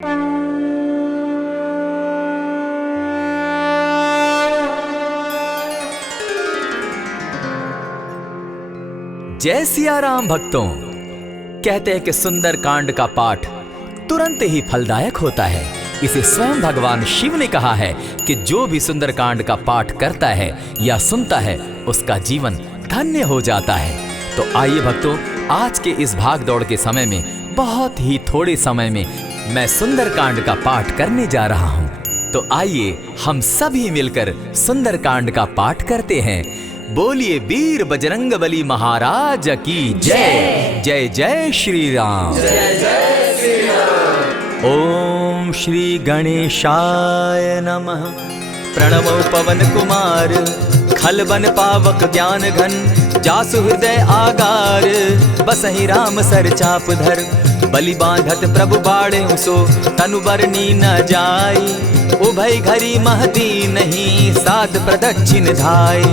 जय सिया राम भक्तों। कहते हैं कि सुंदर कांड का पाठ तुरंत ही फलदायक होता है। इसे स्वयं भगवान शिव ने कहा है कि जो भी सुंदर कांड का पाठ करता है या सुनता है उसका जीवन धन्य हो जाता है। तो आइए भक्तों, आज के इस भाग दौड़ के समय में बहुत ही थोड़े समय में मैं सुंदर कांड का पाठ करने जा रहा हूँ। तो आइए हम सभी मिलकर सुंदर कांड का पाठ करते हैं। बोलिए वीर बजरंगबली महाराज की जय। जय जय श्री राम। जय जय श्री राम। ओम श्री गणेशाय नमः। प्रणवो पवन कुमार, खलबन पावक ज्ञान घन, जासु हृदय आगार, बसहि राम सर चाप धर, बलि बांधत प्रभु बाड़े सो, तनु बरनी न जाई, उभय घरी महती नहीं, साध प्रदक्षिण धाय।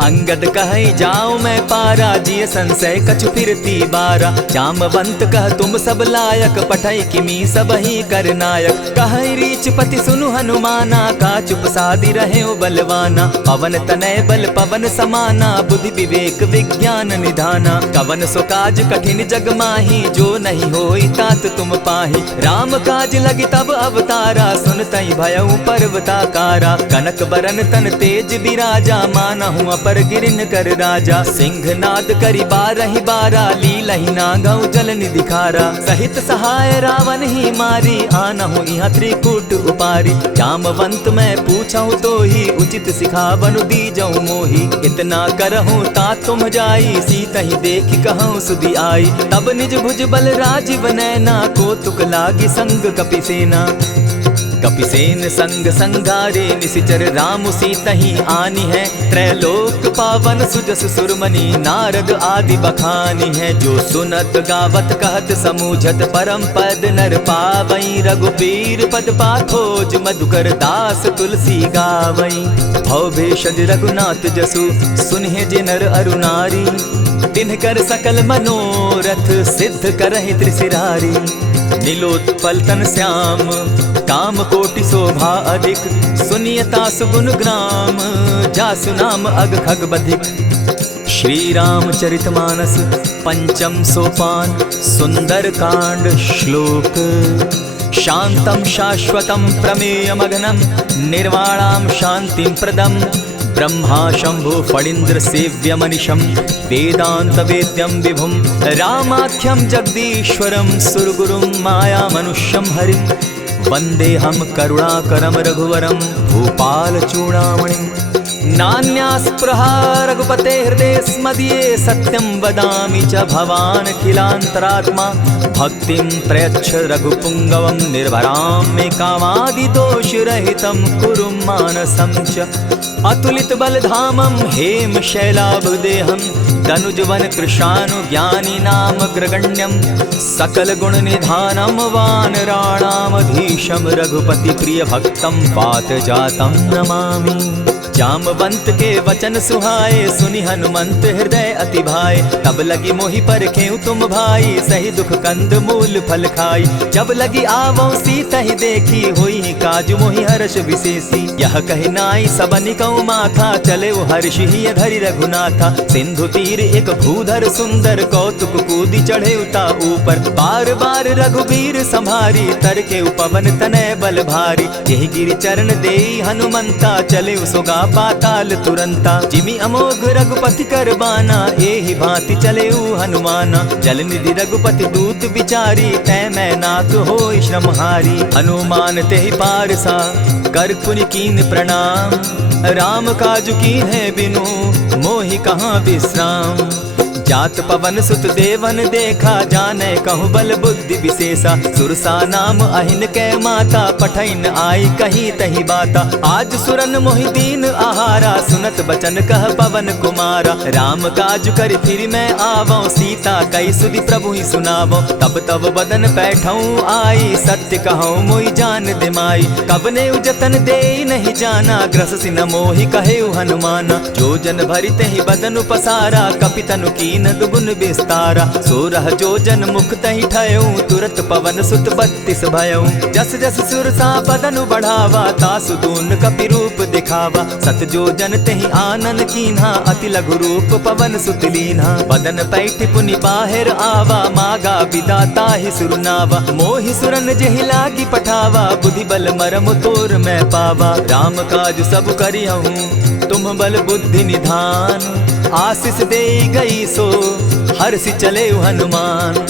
अंगद कहे जाऊं मैं पारा, जिय संशय कछु फिरती बारा, जामवंत कह तुम सब लायक, पठै किमी सब ही कर नायक। कहे रीच पति सुनु हनुमाना, का चुप सादी रहे बलवाना, पवन तनय बल पवन समाना, बुद्धि विवेक विज्ञान निधाना। कवन सो काज कठिन जग माही, जो नहीं होई तात तुम पाही। राम काज लगी तब अवतारा, सुनतई भयउ पर्वताकारा। कनक बरन तन तेज बिराजा, मानहु पर गिरिन कर राजा। सिंहनाद करी बारहि बारा, लीलहि नागौ जल निधि खारा। सहित सहाय रावण ही मारी, आनहु इहाँ त्रिकूट उपारी। जामवंत मैं पूछऊं तो ही, उचित सिखावनु दीजऊं मोही। इतना करहूं ता तुम जाई, सीतहि देखि कहूं सुधि आई। तब निज भुज बल राजीव नैना, को तुक लागी संग कपिसेना। कपिसेन संग संगारे, निशिचर राम सीतहि आनी है। त्रैलोक पावन सुजस सुरमणि, नारद आदि बखानी है। जो सुनत गावत कहत समूझत, परम पद नर पावई। रघुबीर पद पाथोज, मधुकर दास तुलसी गावई। भव भेषज रघुनाथ जसु, सुनिहे जे नर अरु नारी। तिनकर सकल मनोरथ, सिद्ध करहि त्रिशिरारी। नीलोत्पल तन श्याम, काम कोटि शोभा अधिक। सुनियता सुगुण ग्राम, जासु नाम अग खग बधिक। श्री रामचरित मानस पंचम सोपान, सुंदर कांड श्लोक। शांतम शाश्वतम प्रमेयमघनम, निर्वाणाम शांतिम प्रदम। ब्रह्मा शंभु फणीन्द्र सेव्य मनिशम, वेदांत वेद्यम विभुम। रामाख्यम जगदीश्वरम, सुरगुरुम माया मनुष्यम हरिम। वंदे हम करुणाकरम रघुवरम, भूपाल चूड़ामणिम। नान्यास्पृहा रघुपते हृदय स्मदीये, सत्यं वदामि च भवान् खिलान्तरात्मा। भक्तिं प्रयच्छ रघुपुङ्गवं, निर्भरां मे कामादिदोषरहितं, कुरु मानसं च। अतुलित बलधामं हेम शैलाभदेहं, तनुजवन कृशानु ज्ञानी नाम ग्रगण्यं। सकल गुण निधानं वानराणामधीशं, रघुपति प्रिय भक्तं पात जातं नमामि। जामवंत के वचन सुहाए, सुनि हनुमंत हृदय अति भाए। तब लगी मोहि परखेउ तुम भाई, सही दुख कंद मूल फल खाई। जब लगी आवो सीतहि देखी, होई काज मोहि हर्ष विशेषी। यह कहि नाई सबनि कौ माथा, चले वो हर्षि धरि रघुनाथा। सिंधु तीर एक भूधर सुंदर, कौतुक कूदि चढ़े उता ऊपर। बार बार रघुबीर संभारी, तर के पवन तनय बल भारी। यही गिरि चरण देई हनुमंता, चले सोगा पाताल तुरंता। जिमि अमोघ रघुपति कर बाना, एहि भांति चले हनुमाना। जल निधि रघुपति दूत विचारी, तै मैं नाथ होई श्रमहारी। हनुमान तेहि पारसा, कर पुनि कीन प्रणाम। राम काज कीन है बिनु, मोहि कहाँ विश्राम। जात पवन सुत देवन देखा, जाने कहूँ बल बुद्धि विशेषा। सुरसा नाम अहिन कै माता, पठैन आई कहीं तही बाता। आज सुरन मोहि दीन आहारा, सुनत बचन कह पवन कुमारा। राम काज कर फिर मैं आवो, सीता कई सुधि प्रभु ही सुनावो। तब तब बदन बैठऊँ आई, सत्य कहूँ मोहि जान दिमाई। कबने उजतन दे नहीं जाना, ग्रस सिन मोहि कहे हनुमाना। जो जन भरित ही बदन पसारा, कपितनु की कीन दुगुन विस्तारा। 16 जोजन मुख तहि ठयऊ, तुरत पवन सुत 32 भयऊ। जस जस सुरसा बदनु बढ़ावा, तासु दून कपि रूप दिखावा। 7 जोजन तेहि आनन कीन्हा, अति लघु रूप पवन सुत लीन्हा। बदन पैठ पुनि बाहिर आवा, मागा बिदा ताहि सुरनावा। मोहि सुरन जेहि लागी पठावा, बुद्धि बल मरम तोर मैं पावा। राम काज सब करिहूँ तुम बल बुद्धि निधान, आशीष दे गई सो हर्षि चले हनुमान।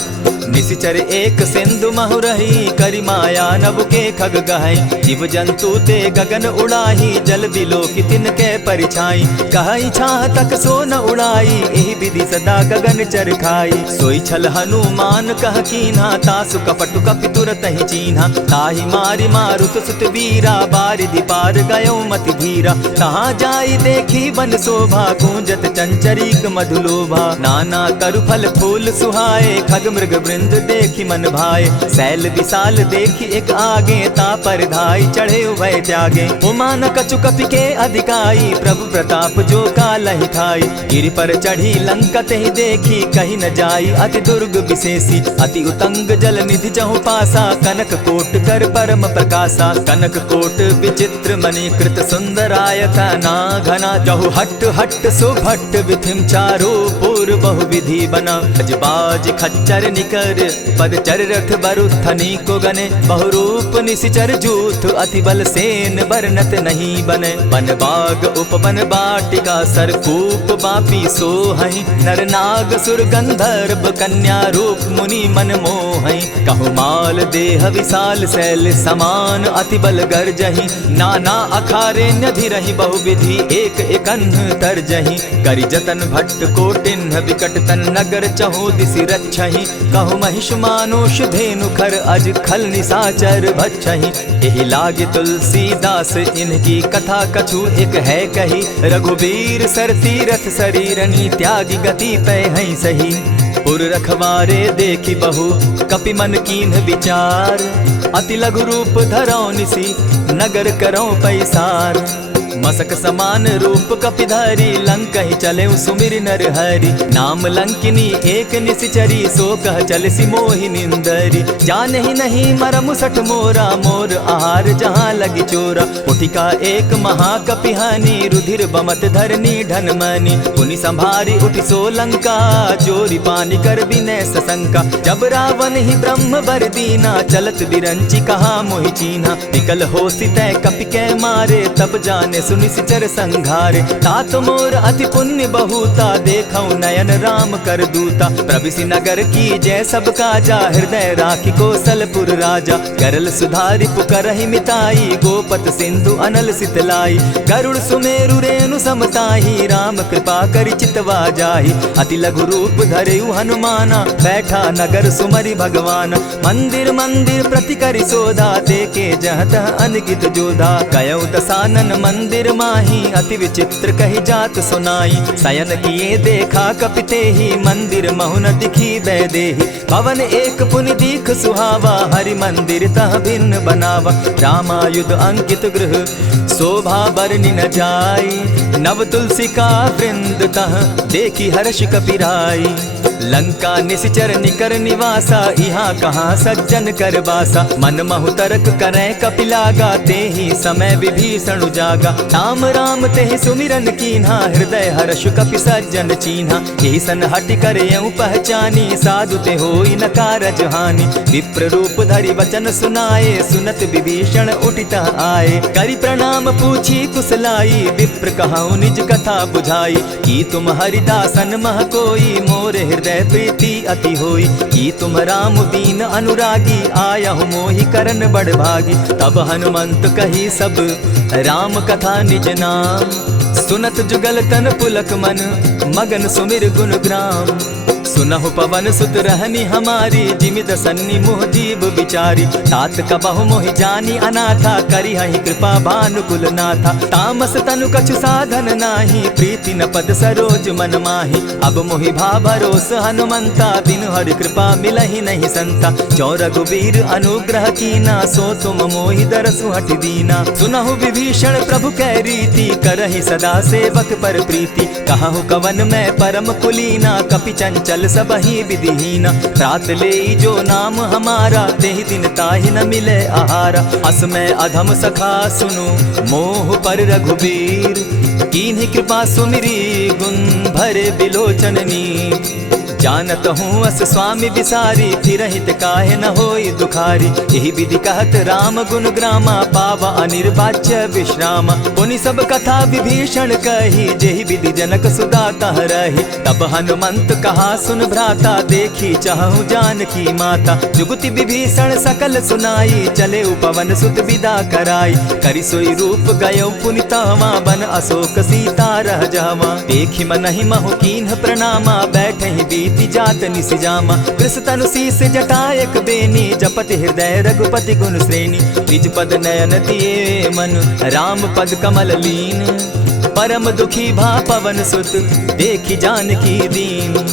निशिचर एक सिंधु महु रही, करि माया नभ के खग गहई। जीव जंतु ते गगन उड़ाही, जल बिलो की तिनके परिछाई। कहई छाह तक सो न उड़ाई, एहि विधि सदा गगन चर खाई। सोई छल हनुमान कह कीन्हा, तासु कपटु कपि तुरत ही चीन्हा। ताहि मारि मारुत सुत वीरा, बारिधि पार गयो मति धीरा। तहाँ जाई देखी बन शोभा, गूंजत चंचरीक मधुलोभा। नाना तरु फल फूल सुहाए, खग मृग वृंद देखी मन भाए। शैल विशाल देखी एक आगे, ता पर धाई चढ़े उभय त्यागे। उमान कछु कपि के अधिकाई, प्रभु प्रताप जो कालहि खाई। गिरि पर चढ़ी लंका तेहि देखी, कहीं न जाई अति दुर्ग विशेषी। अति उतंग जल निधि चहु पासा, कनक कोट कर परम प्रकाशा। कनक कोट विचित्र मणि कृत सुंदरायत ना घना। जहु हट हट सुभट विधिम चारो पूर बहु विधि बना। अजबाज खच्चर निकर पदचर रथ बरुथनी को गने। बहुरूप निशिचर जूथ, अति बल सेन बरनत नहीं बने। वन बाग उपवन बाटिका, सरकूप बापी सोहई। नर नाग सुर गंधर्व, कन्या रूप मुनि मन मोहई। कहु माल देह विशाल शैल समान, अति बल गर्जही। नाना अखारे न्यधिरहि, बहुविधि एक एकन्ह तरजही। करि जतन भट्ट कोटिन्ह, विकट तन नगर चहु दिसि रक्षहि। कहु महिष मानुष धेनु खर, अज खल निशाचर भक्षहि। एहि लागे तुलसीदास, इनकी कथा कछु एक है कही। रघुबीर सर तीरथ शरीरनी, त्यागी गति पै हई सही। पुर रखवारे देखी बहु, कपि मन कीन्ह विचार। अति लघु रूप धरौ निसी, नगर करौ पैसार। मसक समान रूप कपिधारी, लंकहि चले सुमिर नर हरि। नाम लंकिनी एक निशिचरी, सो कह चलसि मोहि निंदरी। जानहि नहीं मरमु सठ मोरा, मोर आहार जहाँ लगी चोरा। उठिका एक महाकपिहानी, रुधिर बमत धरनी ढन मनी। पुनि संभारी उठि सो लंका, चोरी पानी कर बिनै सशंका। जब रावण ही ब्रह्म बर दीना, चलत बिरंची कहा मोहि चीन्हा। निकल हो सितै कपि कै मारे, तब जाने सुनिशिचर संघारे। तात मोर अति पुण्य बहुता, देखौ नयन राम कर दूता। प्रविशि नगर की जय सब काजा, हृदय राखी कौशलपुर राजा। गरल सुधारि पुकरहि मिताई, गोपत सिंधु अनल सितलाई। गरुड़ सुमेरु रेणु समताही, राम कृपा करि चितवा जाहि। अति लघु रूप धरेउ हनुमाना, बैठा नगर सुमरि भगवान। मंदिर मंदिर प्रति करि सोधा, देखे जहाँ तह अनगित जोधा। कयौ दसानन मंदिर माही, अति विचित्र कही जात सुनाई। शयन किए देखा कपिते ही, मंदिर महु न दिखी बैदेही। भवन एक पुनि दीख सुहावा, हरि मंदिर तह भिन्न बनावा। रामायुध अंकित गृह, शोभा बरनि न जाई। नव तुलसी का वृंद तह, देखी हर्ष कपिराई। लंका निशिचर निकर निवासा, यहाँ कहाँ सज्जन कर बासा। मन महु तरक करै कपिलागा, तेहि समय विभीषण जागा। राम राम तेहि सुमिरन कीन्हा, हृदय हर्ष कपि सज्जन चीन्हा। एहि सन हटि करयउ पहचानी, साधु ते होई न कारज हानि। विप्र रूप धरि वचन सुनाए, सुनत विभीषण उठितः आए। करि प्रणाम पूछी कुशलाई, विप्र कहौ निज कथा बुझाई। कि तुम हरिदासन मह कोई, मोरे हृदय प्रीति अति होई। कि तुम राम दीन अनुरागी, आयहु मोहि करन बड़ भागी। तब हनुमंत कही सब राम कथा निज नाम। सुनत जुगल तन पुलक मन, मगन सुमिर गुण ग्राम। सुनहु पवन सुत रहनी हमारी, जिमिद सन्नी मुह जीव विचारी। तात कबहु मोहि जानी अनाथा, करी हहि कृपा भानुकुल नाथा। तामस तनु कछु साधन नाही, प्रीति न पद सरोज मन माही। अब मोहि भा भरोस हनुमंता, बिनु हरि कृपा मिलहि नहीं संता। जो रघुबीर अनुग्रह कीना, सो तुम मोहि दरसु हठि दीना। सुनहु विभीषण प्रभु कै रीति, करहि सदा सेवक पर प्रीति। कहु कवन मैं परम कुलीना, कपि चंचल सबहि विधिहीना। रात ले जो नाम हमारा, तेहि दिन ताहि न मिले आहारा। अस मैं अधम सखा सुनु, मोह पर रघुबीर। कीन्ही कृपा सुमिरी, गुण भरे बिलोचन नीर। जानत हूँ अस स्वामी बिसारी, फिरहित काहे न होई दुखारी। यही विधि कहत राम गुण ग्रामा, पावा अनिर्वाच्य विश्रामा। पुनि सब कथा विभीषण कही, जेहि विधि जनक सुता तह रही। तब हनुमंत कहा सुन भ्राता, देखी चाहूँ जानकी माता। जुगति विभीषण सकल सुनाई, चले पवन सुत विदा कराई। करि सोई रूप गयो पुनि तहवा, बन अशोक सीता रह जावा। देखी मनहि महु कीन्ह प्रणामा, बैठहि बीति जात निसिजामा। कृष तनु शीस जटायक बेनी, जपति हृदय रघुपति गुण श्रेणी। निज पद नयन दिए मन, राम पद कमल लीन। परम दुखी भा पवन सुत, देखी जानकी दीन।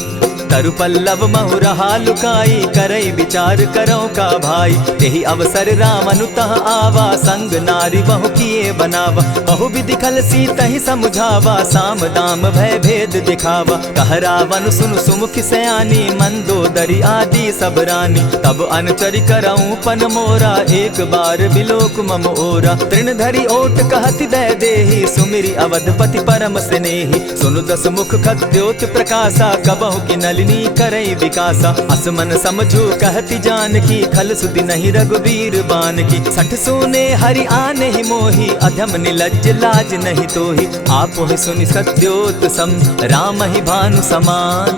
तरु पल्लव महु रहा लुकाई, करई विचार करो का भाई। यही अवसर राम अनुतः आवा, संग नारी बहु किए बनावा। बहु विधि खल सीतहि समुझावा, साम दाम भय भेद दिखावा। कह रावण सुन सुमुख सयानी, मंदोदरी आदि सब रानी। तब अनुचरि करऊं पन मोरा, एक बार बिलोक मम ओरा। तृण धरि ओट कहति वैदेही, सुमिरि अवधपति परम स्नेही। सुनु दस मुख खद्योत प्रकाशा, कबहु की नलिनी करई विकासा। असमन समझो कहति जानकी, खल सुधि नहीं रघुबीर बान की। सठ सोने हरि आने ही मोही, अधम निलज्ज लाज नहीं तोही। आप ही सुनि सत्योत सम, राम ही भानु समान।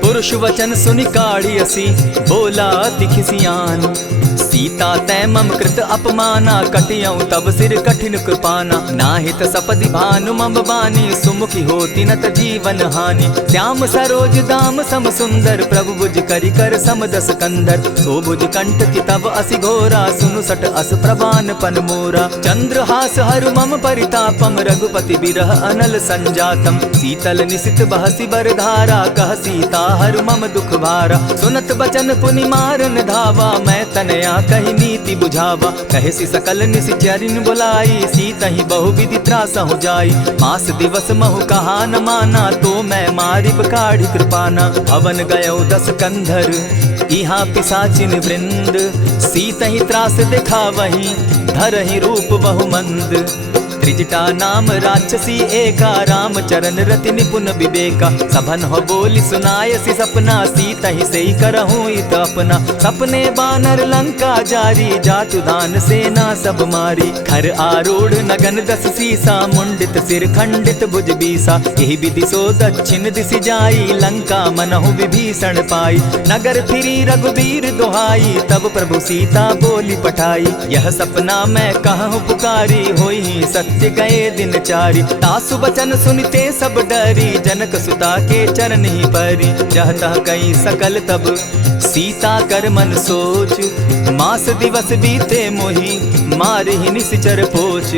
पुरुष वचन सुनि काढ़ी असी, बोला अति खिसियान। सीता तै मम कृत अपमाना, कटियऊ तब सिर कठिन कृपाना। नाहित सपदि भानु मम बानी, सुमुखी होती न त जीवन हानि। श्याम सरोज दाम सम सुंदर, प्रभु भुज करि कर सम दस कंधर। सो भुज कंठ की तब असि घोरा, सुनु सट अस प्रवान पन मोरा। चंद्रहास हरु मम परितापम, रघुपति बिरह अनल संजातम। शीतल निशित बहसी बरधारा, कह सीता हरु मम दुख भारा। सुनत बचन पुनि मारन धावा, मैं तनया कही नीति बुझावा। कहसी सकल निश्चरिन बुलाई, सीतहि बहु विधि त्रास हो जाई। मास दिवस महु कहा न माना, तो मैं मारिब काढ़ी कृपाना। भवन गयो दस कंधर, इहाँ पिशाचिन वृंद। सीतहि त्रास दिखावहि, धरहि रूप बहु मंद। त्रिजटा नाम राक्षसी एका, राम चरण रति निपुण विवेका। सभन हो बोली सुनायसी सपना, सीतहि सेई करहूँ इत अपना। सपने बानर लंका जारी, जातु दान सेना सब मारी। खर आरूढ़ नगन दस सीसा, मुंडित सिर खंडित भुज बीसा। यही विधि सो दक्षिण दिशि जाई, लंका मनहु विभीषण पाई। नगर फिरी रघुबीर दुहाई, तब प्रभु सीता बोली पठाई। यह सपना मैं कहूँ पुकारी, होई सत्य गए दिन चारी। तासु बचन सुनते सब डरी, जनक सुता के चरण ही परी। जह तह कई सकल तब, सीता कर मन सोच। मास दिवस बीते मोही, मारहि निश्चर पोछ।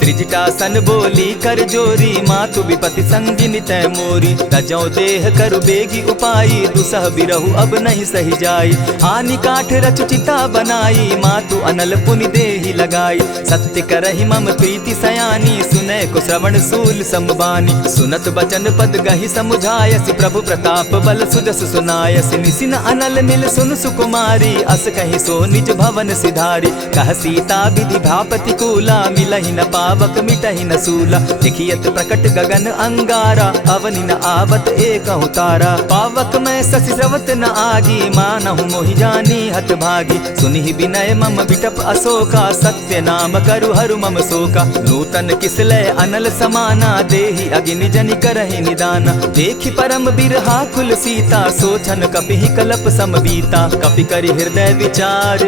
त्रिजटा सन बोली कर जोरी, मातु विपति संगिनी तै मोरी। तजौ देह करु बेगी उपाई, दुसह बिरहु अब नहीं सही जाई। आनि काठ रच चिता बनाई, मातु अनल पुनि देहि लगाई। सत्य करहि मम प्रीति सयानी, सुनै को श्रवण सूल समबानी। सुनत बचन पद गहि समुझायसि, प्रभु प्रताप बल सुजस सुनायसि। निसिन अनल मिल सुन सुकुमारी, अस कहि सो निज भवन सिधारी। कह सीता विधि भापति कूला, मिलहि न पावक मिटहि न सूला। देखियत प्रकट गगन अंगारा, अवनि न आवत एकहु तारा। पावक मैं शशि स्रवत न आगी, मानहु मोहि जानी हत भागी। सुनिहि विनय मम विटप अशोका, सत्य नाम करु हरु मम शोका। नूतन किसलय अनल समाना, देहि अगिनि जनि करहि निदाना। देखि परम बिरहा कुल सीता, सोचन कपिहि कलप सम बीता। कपि करि हृदय विचार,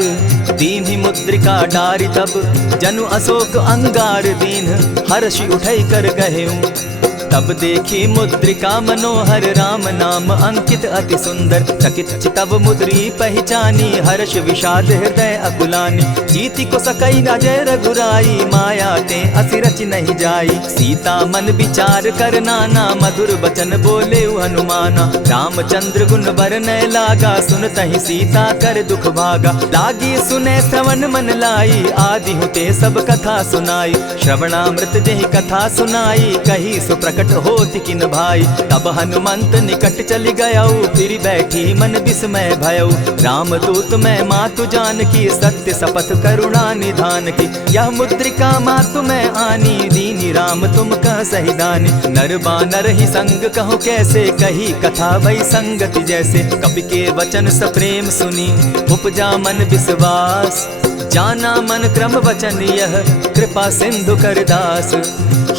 दीन्हि मुद्रिका डारि तब। जनु अशोक अंगार दीन, हर्षि उठै कर गहेऊँ। तब देखी मुद्रिका मनोहर राम नाम अंकित अति सुंदर। चकित चितव मुद्री पहचानी हर्ष विषाद हृदय अकुलानी। जीति को सकई न जय रघुराई माया ते असि रचि नहीं जाई। सीता मन विचार कर नाना मधुर बचन बोले हनुमाना। रामचंद्र गुण बरनय लागा सुनतहि सीता कर दुख भागा। लागी सुने श्रवण मन लाई आदि हुते सब कथा सुनाई। श्रवणामृत जेहि कथा सुनाई कही सो प्रकट होति किन भाई। तब हनुमंत निकट चली गयऊ फिर बैठी मन विस्मय भयऊ। राम दूत मैं मातु जान की सत्य शपथ करुणा निधान की। यह मुद्रिका मातु मैं आनी दीनी राम तुम कह सही दानी। नर बानर ही संग कहो कैसे कही कथा भई संगति जैसे। कपि के वचन सप्रेम सुनी उपजा मन विश्वास। जाना मन क्रम वचन यह कृपा सिंधु कर दास।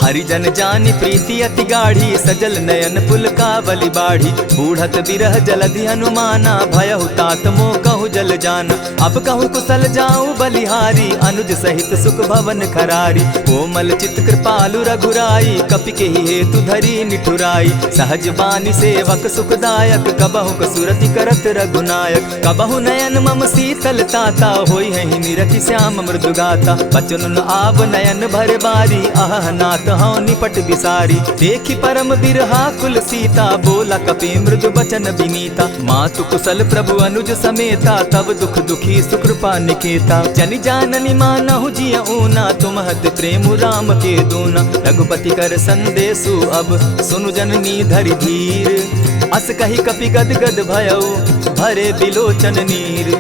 हरिजन जानि प्रीति अति गाढ़ी सजल नयन पुलकावली बाढ़ी। बूढ़त बिरह जलधि हनुमाना भयहु तात मोह कहु जल जाना। अब कहु कुशल जाऊं बलिहारी अनुज सहित सुख भवन खरारी। कोमल चित कृपालु रघुराई कपि के हेतु धरी निठुराई। सहज बानी सेवक सुखदायक कबहु कसुरति करत रघुनायक। कबहु नयन मम शीतल ताता होई है निरखि श्याम मृदु गाता। बचन आब नयन भर बारी आह नाथ हौ निपट बिसारी। देखी परम बिरहा कुल सीता बोला कपि मृदु बचन विनीता। मातु कुशल प्रभु अनुज समेता तब दुख दुखी सुकृपा निकेता। जनि जाननि मानहु जिय ऊना तुमहत प्रेम राम के दूना। रघुपति कर संदेशु अब सुनु जननी धरि धीर। अस कही कपि गद गद भयऊ भरे बिलोचन नीर।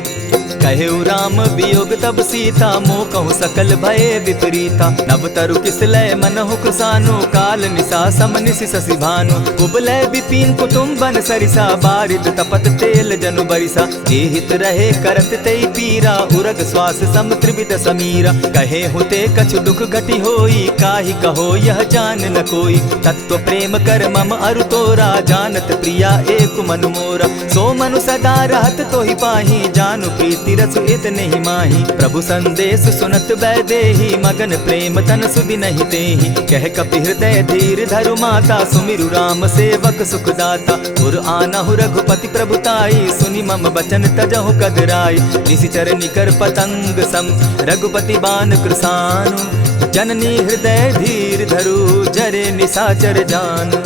कहेउ राम वियोग तब सीता मोह कहु सकल भये विपरीता। नव तरु किसलय मनहु कृसानु काल निशा सम निशि शशि भानु। कुबलय विपिन कुटुम्बन सरिसा बारिद तपत तेल जनु बरिसा। जे हित रहे करत तेई पीरा उरग श्वास सम त्रिविध समीरा। कहे हुते कछु दुख घटी होई काहि कहो यह जान न कोई। तत्व प्रेम कर मम अरु तोरा जानत प्रिया एक मनु मोरा। सो मनु सदा रहत तोहि पाही जानु प्रीति रसु इतने ही माही। प्रभु संदेश सुनत बैदेही मगन प्रेम तन सुधि नहीं तेहि। कह कपि हृदय धीर धरु माता सुमिरु राम सेवक सुखदाता। उर आनहु रघुपति प्रभुताई सुनि मम बचन तजहु कदराई। निशिचर निकर पतंग सम रघुपति बान कृसानु। जननी हृदय धीर धरु जरे निशाचर जान।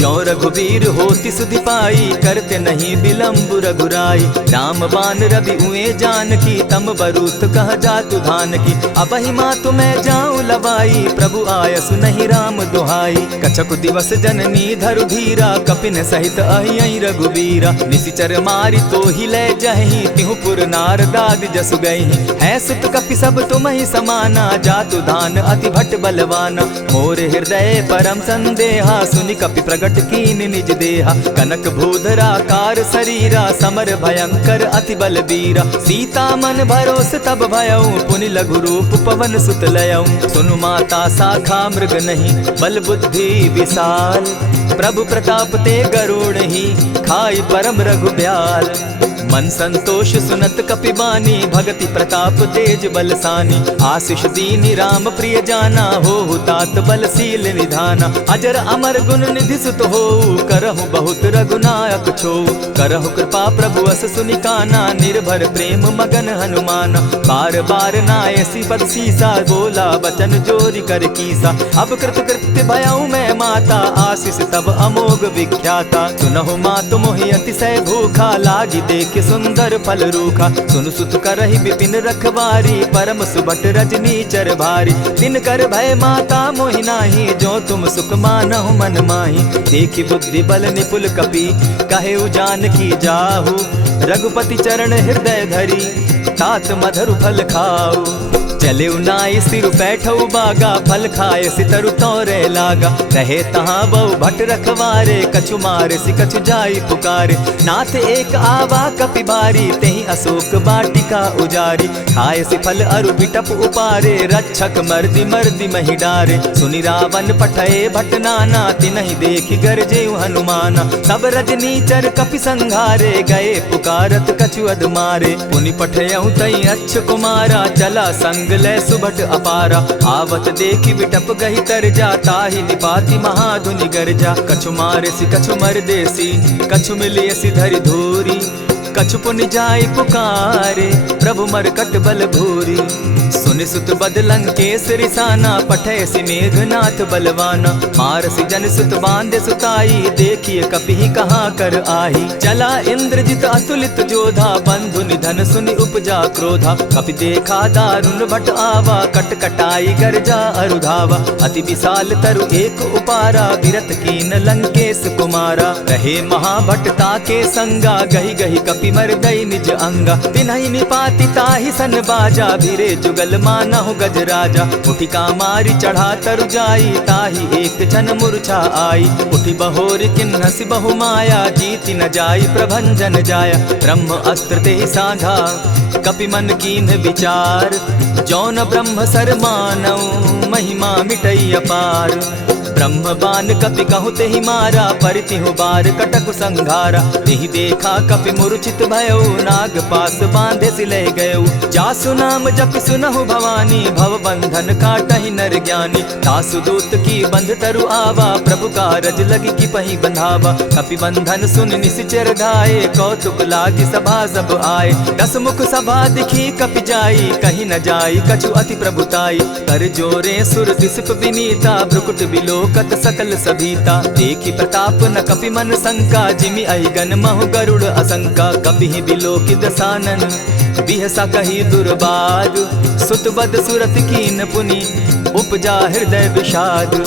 ज्यों रघुवीर होति सुधि पाई करते नहीं विलम्ब रघुराई। राम बान रवि उए जानकी तम बरूथ कह जातु धान की। अबहि मातु मैं जाऊं लवाई प्रभु आयसु नहीं राम दुहाई। कछक दिवस जननी धरु धीरा कपिन सहित अहियहि रघुवीरा। निशिचर मारि तो ही ले जहि तिहु पुर नारदादि जसु गई। है सुत कपि सब तुम ही समाना जातु धान अति भट बलवाना। मोर हृदय परम संदेहा सुनि कपि प्रगट कीन निज देहा। कनक भूधराकार शरीरा समर भयंकर अति बलबीरा। सीता मन भरोस तब भयऊ पुनि लघु रूप पवन सुत लयऊ। सुनु माता शाखा मृग नहीं बल बुद्धि विशाल। प्रभु प्रताप ते गरुड़ ही खाई परम रघु ब्याल। मन संतोष सुनत कपि बानी भगति प्रताप तेज बलसानी। आशीष दीनी राम प्रिय जाना हो तात बलशील निधाना। अजर अमर गुण निधि सुत हो करहु बहुत रघुनायक छो। करहु कृपा प्रभु अस सुनि काना निर्भर प्रेम मगन हनुमाना। बार बार नायसी पद सीसा बोला बचन जोरी कर कीसा। अब कृत कृत्य भयऊ मैं माता आशीष तब अमोघ विख्याता। सुनहु मातु मोहि अतिशय भूखा लागी देख सुंदर फल रूखा। सुन सुत करहि विपिन रखवारी परम सुबट रजनी चर भारी। दिन कर भय माता मोहि नाही जो तुम सुख मानहु मन माही। देखी बुद्धि बल निपुल कपि कहेउ जानकी जाहु। रघुपति चरण हृदय धरी तात मधुर फल खाऊ। चले नाई सिर बैठऊ बागा फल खाए सितरु तोरे लागा। रहे तहाँ बहु भट रखवारे कछु मारे सि कछु जाई पुकारे। नाथ एक आवा कपि बारी तेहि अशोक बाटिका उजारी। खाए से फल अरु बिटप उपारे, रक्षक मर्दी मर्दी मही डारे। सुनि रावण पठये भट नाना, तिनहि देखि गरजे हनुमाना। सब रजनीचर कपि संघारे, गए पुकारत कछु अध मारे। पुनि पठयहु तई अच्छ कुमारा, चला संग लै सुभट अपारा। आवत देखि बिटप गहि तरजा, ताहि निपाति महाधुनि गरजा। कछु मारेसि कछु मरदेसी, कछु मिलियसि धरि धूरी। कछु पुनि जाय पुकारे, प्रभु मरकट बल भूरी। सुनि सुत बद लंकेश रिसाना, पठयसि मेघनाथ बलवाना। मारसि जन सुत बांधे सुताई, देखिए कपि कहाँ कर आही। चला इंद्रजित अतुलित जोधा, बंधु निधन सुनि उपजा क्रोधा। कपि देखा दारुण भट आवा, कट कटाई गरजा अरुधावा। अति विशाल तरु एक उपारा, विरत कीन लंकेश कुमारा। रहे महाभट ताके संगा, गही गही कपि मरदई निज अंगा। तिन्हि निपाति ताहि सन बाजा, भिरे जुगल मानहु गजराजा। उठिका मारी चढ़ा तरु जाई, ताहि एक क्षण मूर्छा आई। उठि बहोर किन्हसि बहु माया, जीति न जाई प्रभंजन जाया। ब्रह्म अस्त्र तेहि साधा, कपि मन कीन्ह विचार। जौन ब्रह्म सर मानौ, महिमा मिटई अपार। ब्रह्म बान कपि कहु तेहि मारा, परितिहु बार कटक संघारा। तेहि देखा कपि मूर्छित भयो, नाग पास बांधे सिले गयो। जासु नाम जपि सुनहु भवानी, भव बंधन काटहि नर ज्ञानी। तासु दूत की बंध तरु आवा, प्रभु कारज लगी कि पहि बंधावा। कपि बंधन सुन निश्चर धाये, कौतुक लागी सभा सब आए। दस मुख सभा दिखी कपि जाई, कहीं न जाई कछु अति प्रभुताई। कर जोरे सुर दिसप विनीता, भ्रुकुट बिलोकत सकल सभीता। देखि प्रताप न कपि मन शंका, जिमि अहिगन महु गरुड़ असंका। कपि बिलोकि दसानन, बिहसा कही दुर्बाद। सुत बद सुरत कीन पुनि, उपजा हृदय विषाद।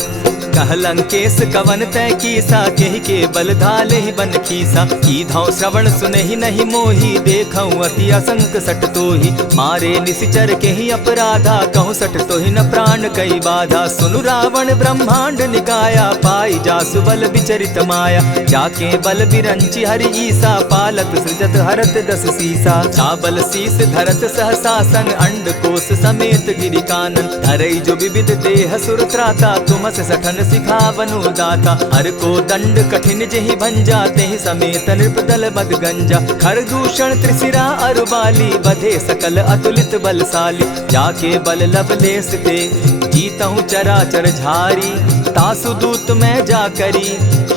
कह लंकेश कवन तै कीसा, केहि के बल धाले ही बन खीसा। कीधौ श्रवण सुनहि नहीं मोही, देखऊं अति असंक सट तोही। मारे निशिचर केहि अपराधा, कहूँ सट तोहि न प्राण कई बाधा। सुनु रावण ब्रह्मांड निकाया, पाई जासु बल विचरित माया। जाके बल बिरंचि हरि ईसा, पालत सृजत हरत दस सीसा। चाबल शीस धरत सहसासन, अंड कोश समेत गिरि कानन। धरई जो विविध देह सुर त्राता, तुमस सठन सिखावनु दाता। हर को दंड कठिन जेहि भंजा, तेहि समेत नृपदल बद गंजा। खर दूषण त्रिशिरा अरुबाली, बधे सकल अतुलित बलशाली। जाके बल लवलेस ते, जीतहु चराचर झारी। तासु दूत मैं जा करी,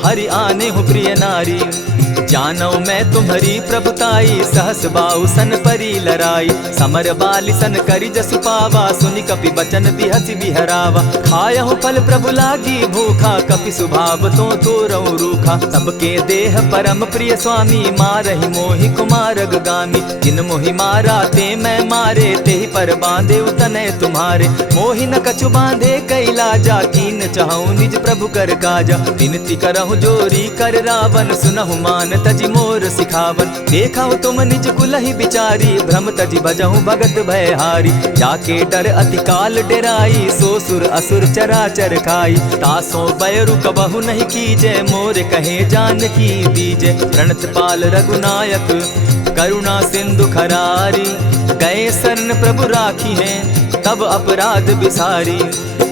हरि आने हूँ प्रिय नारी। जानौ मैं तुम्हारी प्रभुताई, सहस बाहु सन परी लराई। समर बाली सन करी जसु पावा, सुनि कपि बचन बिहसि बिहरावा। खायहु फल प्रभु लागी भूखा, कपि सुभाव तो तोरऊ रूखा। सबके देह परम प्रिय स्वामी, मारहि मोहि कुमारग गामी। जिन मोहि मारा ते मैं मारे, तेहि पर बांधे उतने तुम्हारे। मोहि न कछु बांधे कैलाजा, कीन चाहूं निज प्रभु कर काजा। विनती करहु जोरी कर रावण, सुनहु मान तजि मोर सिखावन। देखा तुम निज कुलहि बिचारी, भ्रम तजि भजहु भगत भयहारी। जाके डर अति काल डेराई, सो सुर असुर चराचर खाई। तासो बैरु कबहु नहीं कीजे, मोर कहे जानकी दीजे। प्रणत पाल रघुनायक, करुणा सिंधु खरारी। गए शरण प्रभु राखी हैं, तब अपराध बिसारी।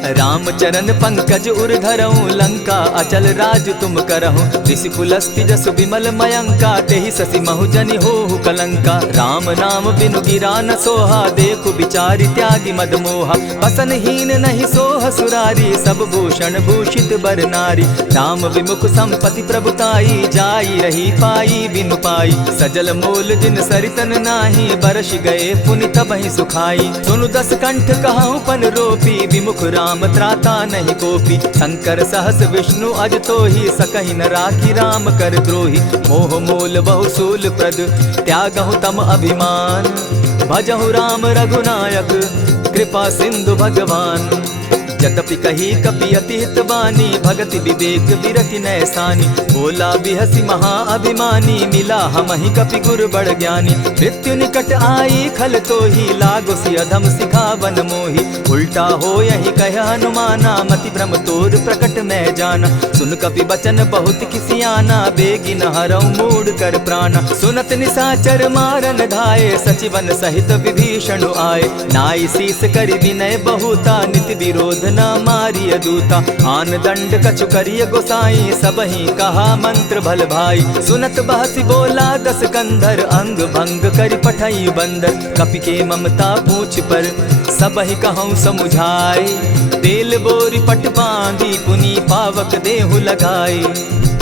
रामचरण पंकज उर धरऊं, लंका अचल राज तुम करहूं। ऋषि पुलस्ति जसु विमल मयंका, तेहि ससि महु जनि होहु कलंका। राम नाम बिनु गिरा न सोहा, देखु बिचारी त्यागी मद मोहा। बसन हीन नहीं सोह सुरारी, सब भूषण भूषित बर नारी। राम विमुख संपति प्रभुताई, जाई रही पाई बिनु पाई। सजल मोल जिन सरितन नाही, बरस गए पुनि तबहि सुखाई। सुनु दस कंठ कहूँ पन रोपी, विमुख राम त्राता नहीं कोपी। शंकर सहस विष्णु अज तोहि, सकहि न राखी राम कर द्रोही। मोह मूल बहु सूल प्रद, त्यागहु तम अभिमान। भजहु राम रघुनायक, कृपा सिंधु भगवान। यद्यपि कही कपि अति हित बानी, भगति विवेक विरति नैसानी। बोला बिहसी महा अभिमानी, मिला हमहि कपि गुर बड़ ज्ञानी। मृत्यु निकट आई खल तो ही, लागो सि अधम सिखावन मोही। उल्टा हो यही कह हनुमाना, मति भ्रम तोर प्रकट मैं जाना। सुन कपि बचन बहुत किसियाना, बेगिन हरऊ मूड कर प्राणा। सुनत निशाचर मारन धाये, सचिवन सहित विभीषण आए। नाई शीस करि विनय बहुता, नित विरोध न मारिय दूता। आन दंड कछु करिय गोसाई, सबहि कहा मंत्र भल भाई। सुनत बहसी बोला दस कंधर, अंग भंग करि पठई बंदर। कपि के ममता पूछ पर, सबहि कहूँ समुझाई। तेल बोरी पट बांधी, पुनि पावक देहु लगाई।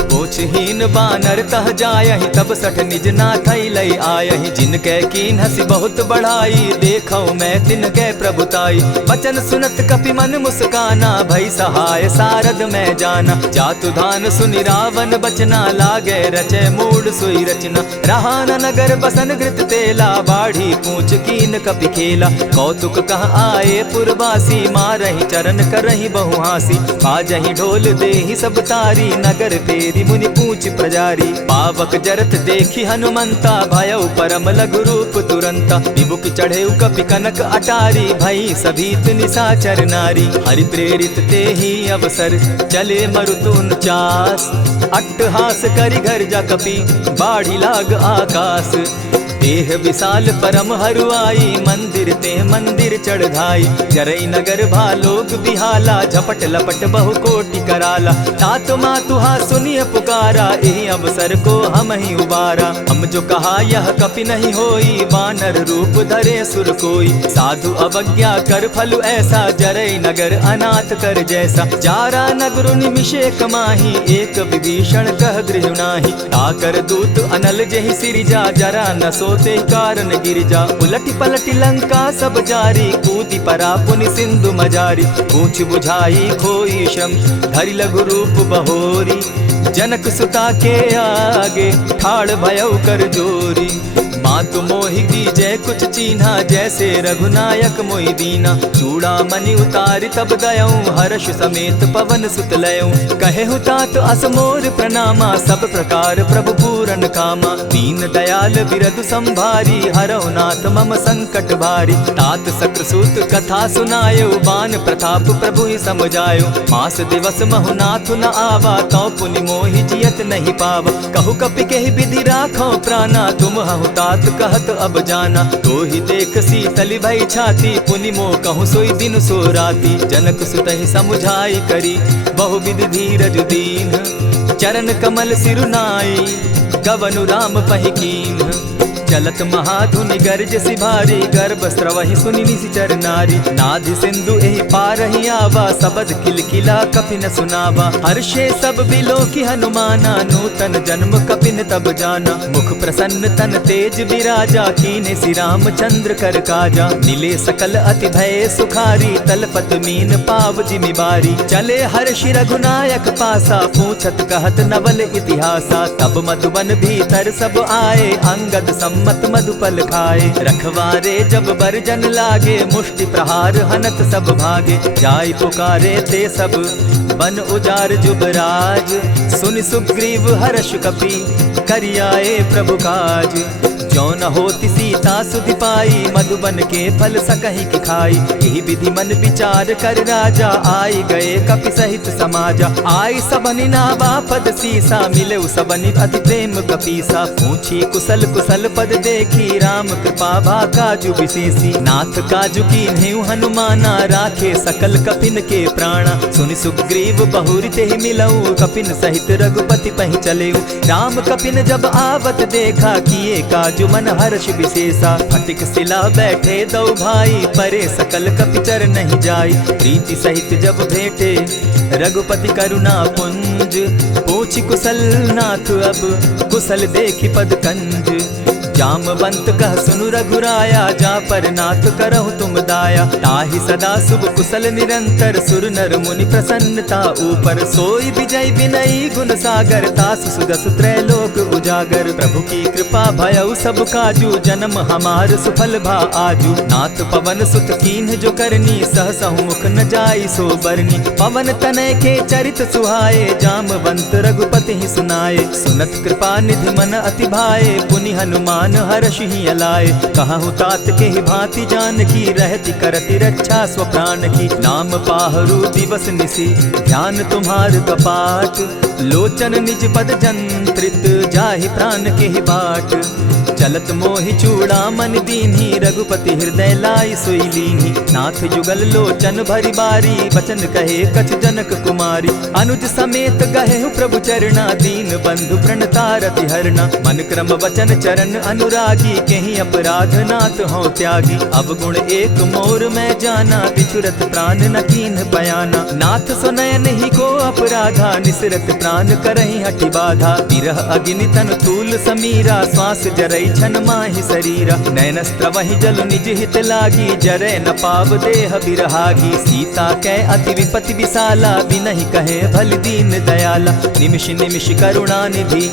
पूछहीन बानर तह जायहि, तब सठ निज नाथई लई आयहि। जिनके कीन हसी बहुत बढ़ाई, देखौ मैं तिनके प्रभुताई। बचन सुनत कपि मन मुस्काना, भई सहाय सारद मैं जाना। जातु धान सुनि रावण बचना, लागे रचे मूड सोई रचना। रहा न नगर बसन घृत तेला, बाढ़ी पूछ कीन कपि खेला। कौतुक कह आए पुरवासी, मारहि चरण करहि बहुहासी। बाजहि ढोल देहि सब तारी, नगर तेरी मुनि पूछ प्रजारी। पावक जरत देखी हनुमंता, भयउ परम लघु रूप तुरंता। विमुख चढ़े कपि कनक अटारी, भई सभीत निशाचर नारी। हरि प्रेरित ते ही अवसर, चले मरुतुन चास। अट्टहास करि घर जा कपि, बाढ़ी लाग आकाश। देह विशाल परम हरुआई, मंदिर ते मंदिर चढ़ाई। जरई नगर भालोग बिहाला, झपट लपट बहु कोटि कराला। तात मातुहा सुनिय पुकारा, एहि अवसर को हम ही उबारा। हम जो कहा यह कपि नहीं होई, वानर रूप धरे सुर कोई। साधु अवज्ञा कर फल ऐसा, जरई नगर अनाथ कर जैसा। जारा नगर निमिषे कमाही, एक विभीषण कह गृह नाही। ताकर दूत अनल जेहि सिरिजा, जरा न सोते कारण गिरिजा। उलटि पलटि लंका सब जारी, कूदी परा पुनि सिंधु मजारी। पूछ बुझाई खोई श्रम, धरि लघु रूप बहोरी। जनक सुता के आगे, ठाड़ भयउ कर जोरी। मातु मोहि दीजै कुछ चीन्हा, जैसे रघुनायक मोहि दीना। चूड़ामणि उतारि तब गयऊँ, हर्ष समेत पवन सुत लयऊँ। कहेहु तात असमोर प्रणामा, सब प्रकार प्रभु पूरन कामा। दीन दयाल बिरदु संभारी, हरौ नाथ मम संकट भारी। तात सक्रसूत कथा सुनायो, बान प्रताप प्रभु ही समझायो। मास दिवस महु नाथ न आवा, तौ पुनि मोहि जियत नहीं पावा। कहु कपि केहि विधि राखो प्राणा, तुम हहु तात कहत अब जाना। तो ही देख शीतल भई छाती, पुनि मो कहूँ सोई दिन सो राती। जनक सुतहि समुझाई करी, बहु विधि धीरज दीन। चरण कमल सिरुनाई, गवनु राम पहि कीन। चलत महाधुनि गर्ज सिभारी, गर्भ स्रवहि सुनि निशिचर नारी। नाधि सिंधु एहि पारहि आवा, सबद किलकिला कपि न सुनावा। हर्षे सब बिलोकि हनुमाना, नूतन जन्म कपिन तब जाना। मुख प्रसन्न तन तेज विराजा, कीने श्री रामचंद्र कर काजा। मिले सकल अति भय सुखारी, तलपत मीन पाव जिमि बारी। चले हर्षि रघुनायक पासा, पूछत कहत नवल इतिहासा। तब मधुबन भीतर सब आए, अंगद मत मधुपल खाए। रखवारे जब बरजन लागे, मुष्टि प्रहार हनत सब भागे। जाय पुकारे ते सब, बन उजार जुबराज। सुन सुग्रीव हर्ष कपि, करियाए प्रभु काज। जो न होती सीता सुधि पाई, मधुबन के फल सकहि की खाई। यही विधि मन विचार कर राजा, आई गए कपि सहित समाजा। आई सबनि नावा पद सीसा, मिले सबनि अति प्रेम कपीसा। पूछी कुशल कुशल पद देखी, राम कृपा भा काजु विशेषी। नाथ काजु कीन्हेउ हनुमाना, राखे सकल कपिन के प्राणा। सुनि सुग्रीव बहुरि तेहि मिलऊ, कपिन सहित रघुपति पहि चलेऊ। राम कपिन जब आवत देखा, किए काजु मन हर्ष विशेषा। फटिक सिला बैठे दो भाई, परे सकल कपिचर नहीं जाई। प्रीति सहित जब भेटे, रघुपति करुणा पुंज। पूछ कुशल नाथ अब, कुशल देखि पद कंज। जामवंत कह सुनु रघुराया, जा पर नाथ करहु तुम दाया। ताहि सदा शुभ कुशल निरंतर, सुर नर मुनि प्रसन्नता ऊपर। सोई विजय विनयी गुण सागर, तासु सुदसु त्रैलोक उजागर। प्रभु की कृपा भयउ सब काजू, जन्म हमार सुफल भा आजू। नाथ पवन सुत कीन्ह जो करनी, सहसहु मुख न जाई सो बरनी। पवन तनय के चरित सुहाए, जामवंत रघुपति ही सुनाए। सुनत कृपा निधि मन अति भाए, पुनि हनुमान हर्षि अलाए। कहु तात के ही भांति जानकी, रहति करति रक्षा स्व प्राण की। नाम पाहरु दिवस निसी, ध्यान तुम्हार कपाट। लोचन निज पद जंत्रित, जाहि प्राण के ही बाट। चलत मोहि चूड़ामणि दीन्ही, रघुपति हृदय लाई सोई लीन्ही। नाथ युगल लोचन भरी बारी, बचन कहे कछ जनक कुमारी। अनुज समेत गहेहु प्रभु चरणा, दीन बंधु प्रणतारति हरना। मन क्रम वचन चरण अनुरागी, केहि अपराध नाथ हो त्यागी। अब गुण एक मोर मैं जाना, बिछुरत प्राण न कीन्ह बयाना। नाथ सुनयन ही को अपराधा, निसरत प्राण करहि हठि बाधा। विरह अग्नि तन तूल समीरा, श्वास जरई छन माहि शरीरा। नैनस्त्र वहि जल निज हित लागी, जरै न पाव देह बिरहागी। सीता कै अति विपति विशाला, बिनहि कहे भल दीन दयाला। निमिष निमिष करुणा निधि,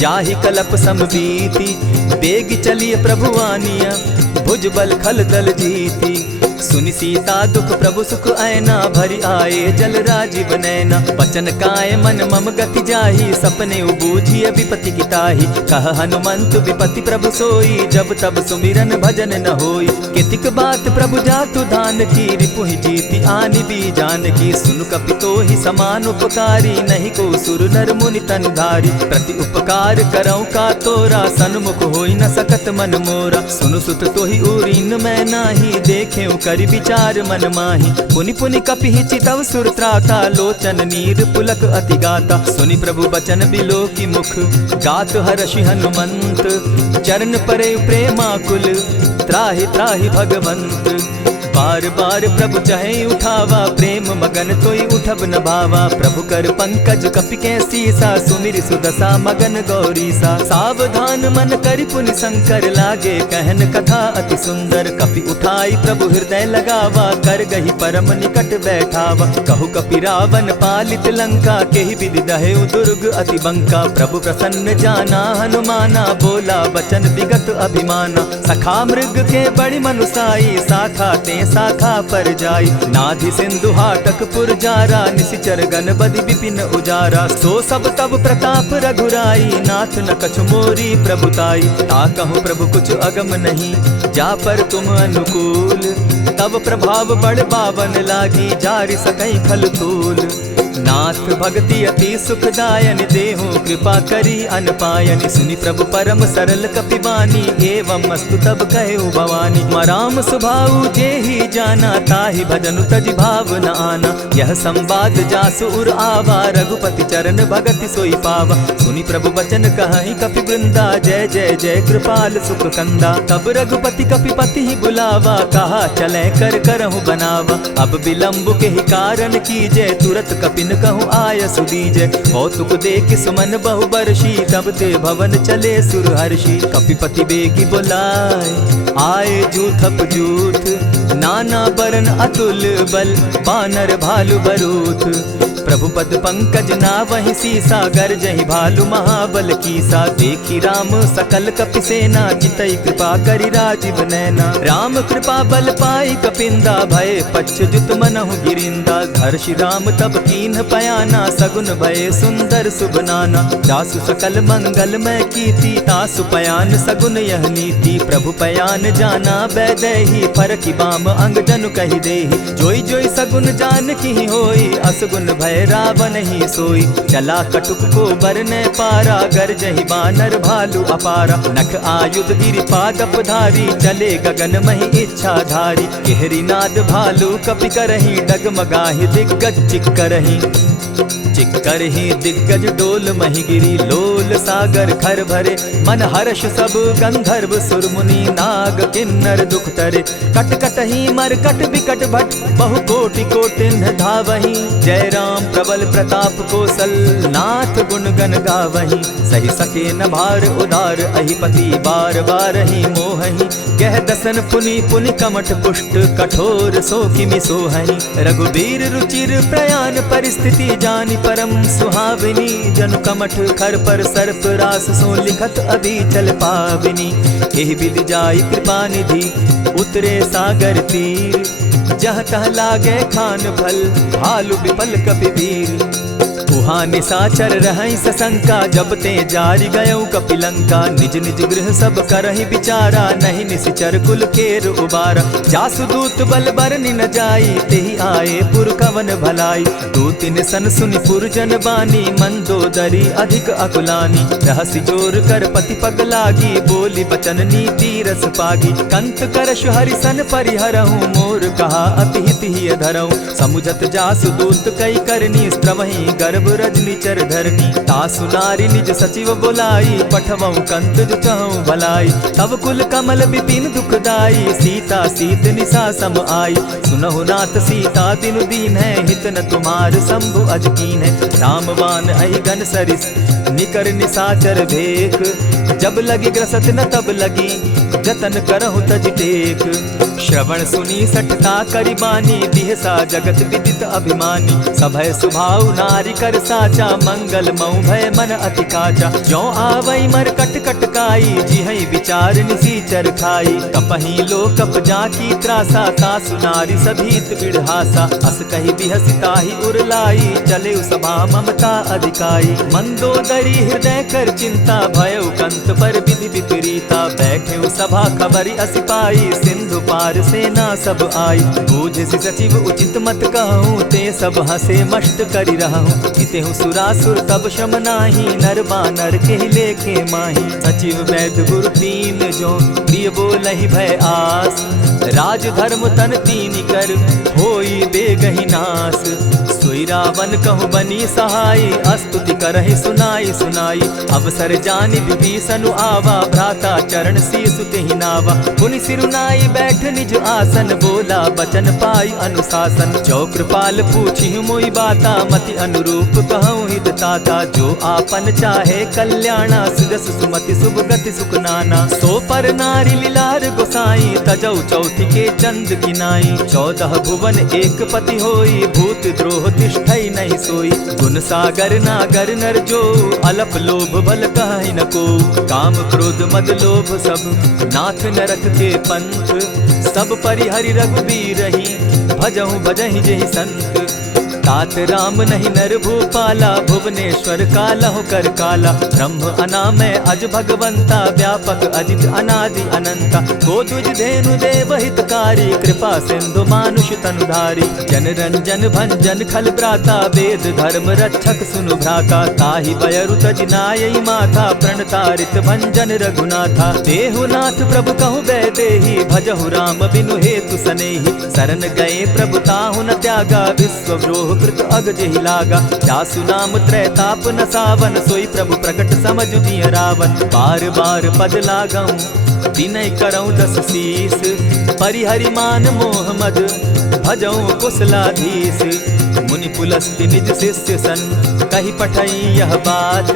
जाहि कलप समबीति। बेग चलिए प्रभु आनिया, भुज बल खल दल जीती। सुनि सीता दुख प्रभु सुख ऐना, भरि आए जल राजीव नैना। बचन काय मन मम गति जाहि, सपने बूझिय विपति किताहि। कह हनुमंत विपति प्रभु सोई, जब तब सुमिरन भजन न होई। कितिक बात प्रभु जातु धान की, रिपुहि जीति आनि भी जानकी। सुनु कपितो ही समान उपकारी, नहीं को सुर नर मुनि तनु धारी। प्रति उपकार करऊँ का तोरा, सन्मुख होई न सकत मन मोरा। सुनु सुत तोहि उरीन मैं नाही, देखे करि विचार मन माही। पुनि पुनि कपिहि चितव सुर त्राता, लोचन नीर पुलक अति गाता। सुनि प्रभु बचन बिलो की मुख, गात हर्षि हनुमंत। चरण परे प्रेमाकुल, त्राहि त्राहि भगवंत। बार बार प्रभु चाहे उठावा, प्रेम मगन तोई उठब न भावा। प्रभु कर पंकज कपि के सीसा, सुमिर सुदशा मगन गौरीसा। सावधान मन करि पुनि शंकर, लागे कहन कथा अति सुंदर। कपि उठाई प्रभु हृदय लगावा, कर गही परम निकट बैठावा। कहु कपि रावण पालित लंका, केहि विधि दहेउ दुर्ग अति बंका। प्रभु प्रसन्न जाना हनुमाना, बोला बचन विगत अभिमाना। सखा मृग के बड़ि मनुसाई, साखा ते शाखा पर जाई। नाधि सिंधु हाटक पुर जारा, निशिचर गण बदि विपिन उजारा। सो सब तब प्रताप रघुराई, नाथ न कछु मोरी प्रभुताई। ताकहु प्रभु कुछ अगम नहीं, जा पर तुम अनुकूल। तब प्रभाव बड़ बावन लागी, जारि सकई खल तूल। नाथ भक्ति अति सुखदायन, देहु कृपा करी अनपायनि। सुनि प्रभु परम सरल कपिबानी, एवं मस्तु तब कहु भवानी। मराम सुभाऊ जेहि जाना, ताहि भजनु तजि भाव न आना। यह संवाद जासु उर आवा, रघुपति चरण भगति सोई पावा। सुनि प्रभु बचन कहहि कपि वृंदा, जय जय जय कृपाल सुख कंदा। तब रघुपति कपिपति ही बुलावा, कहा चले कर करहु बनावा। अब विलंब के ही कारण कीजय, तुरत कपिन कहूँ आय सुदीजय। कौतुक देख सुमन बहु बरसी, तब ते भवन चले सुर हर्षि। कपिपति बेगी बुलाए, आए जूथप जूथ। नाना बरन अतुल बल, बानर भालु बरूथ। प्रभु पद पंकज नावहि सीसा, गरजहि भालु महाबल कीसा। देखी राम सकल कपि सेना, चितई कृपा करि राजीव नैना। राम कृपा बल पाई कपिंदा, भय पच्युत मनहु गिरिंदा। हर्षि राम तब कीन्ह पयाना, सगुन भय सुंदर शुभ नाना। जासु सकल मंगलमय कीर्ति, तासु पयान सगुन यह नीति। प्रभु पयान जाना बैदेही, फरकि बाम अंग जनु कहि देहि। जोई जोई सगुन जान की होई, असगुन भय रावण ही सोई। चला कटुक को बरने पारा, गरजहि बानर भालु अपारा। नख आयुध गिरि पादप धारी, चले गगन महि इच्छा धारी। केहरी नाद भालु कपि करहि, डगमगाहि दिग्गज चिक्करहि। चिक्कर ही दिग्गज डोल मही गिरी, लोल सागर खर भरे, मन हर्ष सब गंधर्व सुर मुनि, नाग किन्नर दुख तरे। कट कट ही मरकट विकट भट, बहु कोटि कोटिन धावही, जय राम प्रबल प्रताप कौशल, नाथ गुण गण गावही। सही सके न भार उदार अहिपति, बार बार ही मोहही, कह दसन पुनि पुनि कमठ पुष्ट, कठोर सो किमि सोहनी। रघुबीर रुचिर प्रयाण परिस्थिति, जानि परम सुहाविनी, जनु कमठ खर पर सर्प रास, सो लिखत अभी चल पाविनी। एहि विधि जाई कृपा निधि, उतरे सागर तीर, जहाँ तह लागे खान फल, भालु विपल कपिवीर। उहाँ निशाचर रहई सशंका, जब ते जारी गयऊ कपिलंका, निज निज गृह सब करहि विचारा, नहीं निशिचर कुल केर उबारा। जासुदूत बल बरनि न जाई, तेहि आए पुर कवन भलाई, दू तिन सन सुनि पुरजन बानी, मंदोदरी अधिक अकुलानी। रहसि जोर कर पति पग लागी, बोली बचन नीति रस पागी, कंत करश हरिसन परिहरहूँ, मोर कहा अति हित ही धरऊँ। समुझत जासुदूत कई करनी, स्त्रवही गर्भ रजनी चर धरनी, तासु नारी निज सचिव बोलाई, पठवऊ कंत जो चहु भलाई। तब कुल कमल विपिन दुखदाई, सीता सीत निशा सम आई, सुनहु नाथ सीता बिनु दीन है, हित न तुम्हार शंभु अजकीन है। रामवान अहि घन सरिस, निकर निशाचर भेक, जब लगी ग्रसत न तब लगी, जतन करहु तज टेक। श्रवण सुनी सठता करिबानी, बिहसा जगत विदित अभिमानी, सभय सुभाव नारी कर साचा, मंगल मऊ भय मन अति काचा। जो आवई मर कट कट काई, जिहई विचार निसीचर खाई, कपही लो कप जाकी त्रासा, तासु नारी सभीत बिढ़ासा। अस कही बिहसिता ही उरलाई, चले सभा ममता अधिकाई, मंदोदरी हृदय कर चिंता, भयउ कंत पर विधि विपरीता। बैठे सभा खबरी अस पाई, सिंधु पार सेना सब आई, बूझ सचिव उचित मत कहूँ, ते सब हसे मष्ट करि रहूँ। जितेहु सुरासुर तब शम नाही, नर बानर के लेखे माही। सचिव वैद्य गुरु तीन जो, प्रिय बोलहि भय आस, राज धर्म तन तीन कर, होई बेगहि नास। सोई रावण कहु बनी सहाई, अस्तुति करहि सुनाई सुनाई, अवसर जानि विभीषण आवा, भ्राता चरण शीसु तेहि नावा। पुनि सिरुनाई बैठ निज आसन, बोला बचन पाई अनुशासन। जो कृपाल पूछि मोई बाता, मति अनुरूप कहूँ हित ताता। जो आपन चाहे कल्याणा, सुजस सुमति शुभ गति सुख नाना। सो पर नारी लीलार गोसाई, तजौ चौथि के चंद किनाई। 14 भुवन एक पति होई, भूत द्रोह तिष्ठई नहीं सोई। गुण सागर नागर नर जो, अलप लोभ बल कहि न को। काम क्रोध मद लोभ सब, नाथ नरक के पंथ। सब परिहरि रघुबीरहि, भजहु भजहि जेहि संत। तात राम नहीं नर भूपाला, भुवनेश्वर कालहु कर काला। ब्रह्म अनामय अज भगवंता, व्यापक अजित अनादि अनंता। को तुझ धेनु देव हितकारी, कृपा सिंधु मानुष तनुधारी। जन रंजन भंजन खल भ्राता, वेद धर्म रक्षक सुनु भ्राता। ताहि बयरु तज नायई माथा, प्रणतारित भंजन रघुनाथा। देहुनाथ प्रभु कहु बै देहि, भजहु राम बिनु हेतु सनेहि। शरण गए प्रभु ताहु न त्यागा, विश्वव्रोह कृत अग जेहि लागा। जासु नाम त्रैताप न सावन, सोई प्रभु प्रकट समझ दिय रावण। बार बार पद लागऊं, विनय करऊं 10 शीस। परिहरि मान मोह मद, भजऊं कुशलाधीश। मुनि पुलस्ति निज शिष्य सन, कही पठई यह बात।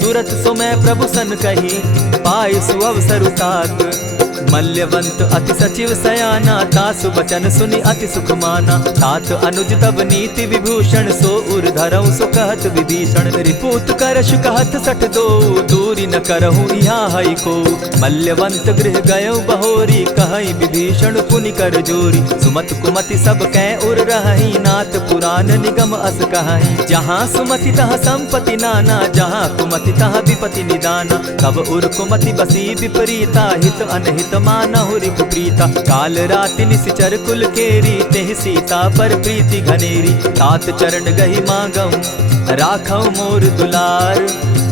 तुरत सो मैं प्रभु सन कही, पाय सुअवसर तात। मल्यवंत अति सचिव सयाना, तासु बचन सुनि अति सुख माना। तात अनुज तब नीति विभूषण, सो उर धरऊं सो कहत विभीषण। रिपुत करश कहत सठ दो, दूरी न करहूँ यहाँ हई को। मल्यवंत गृह गयऊ बहोरी, कहई विभीषण पुनि कर जोरी। सुमत कुमति सब कै उर रहई, नाथ पुराण निगम अस कहई। जहाँ सुमति तहाँ संपत्ति नाना, जहाँ कुमति तहाँ विपति निदाना। तब उर कुमति बसी विपरीता, हित अनहित मानहु रिपु प्रीता। काल राति निशिचर कुल केरी, तेहि सीता पर प्रीति घनेरी। तात चरण गही मांगऊं, राखऊं मोर दुलार।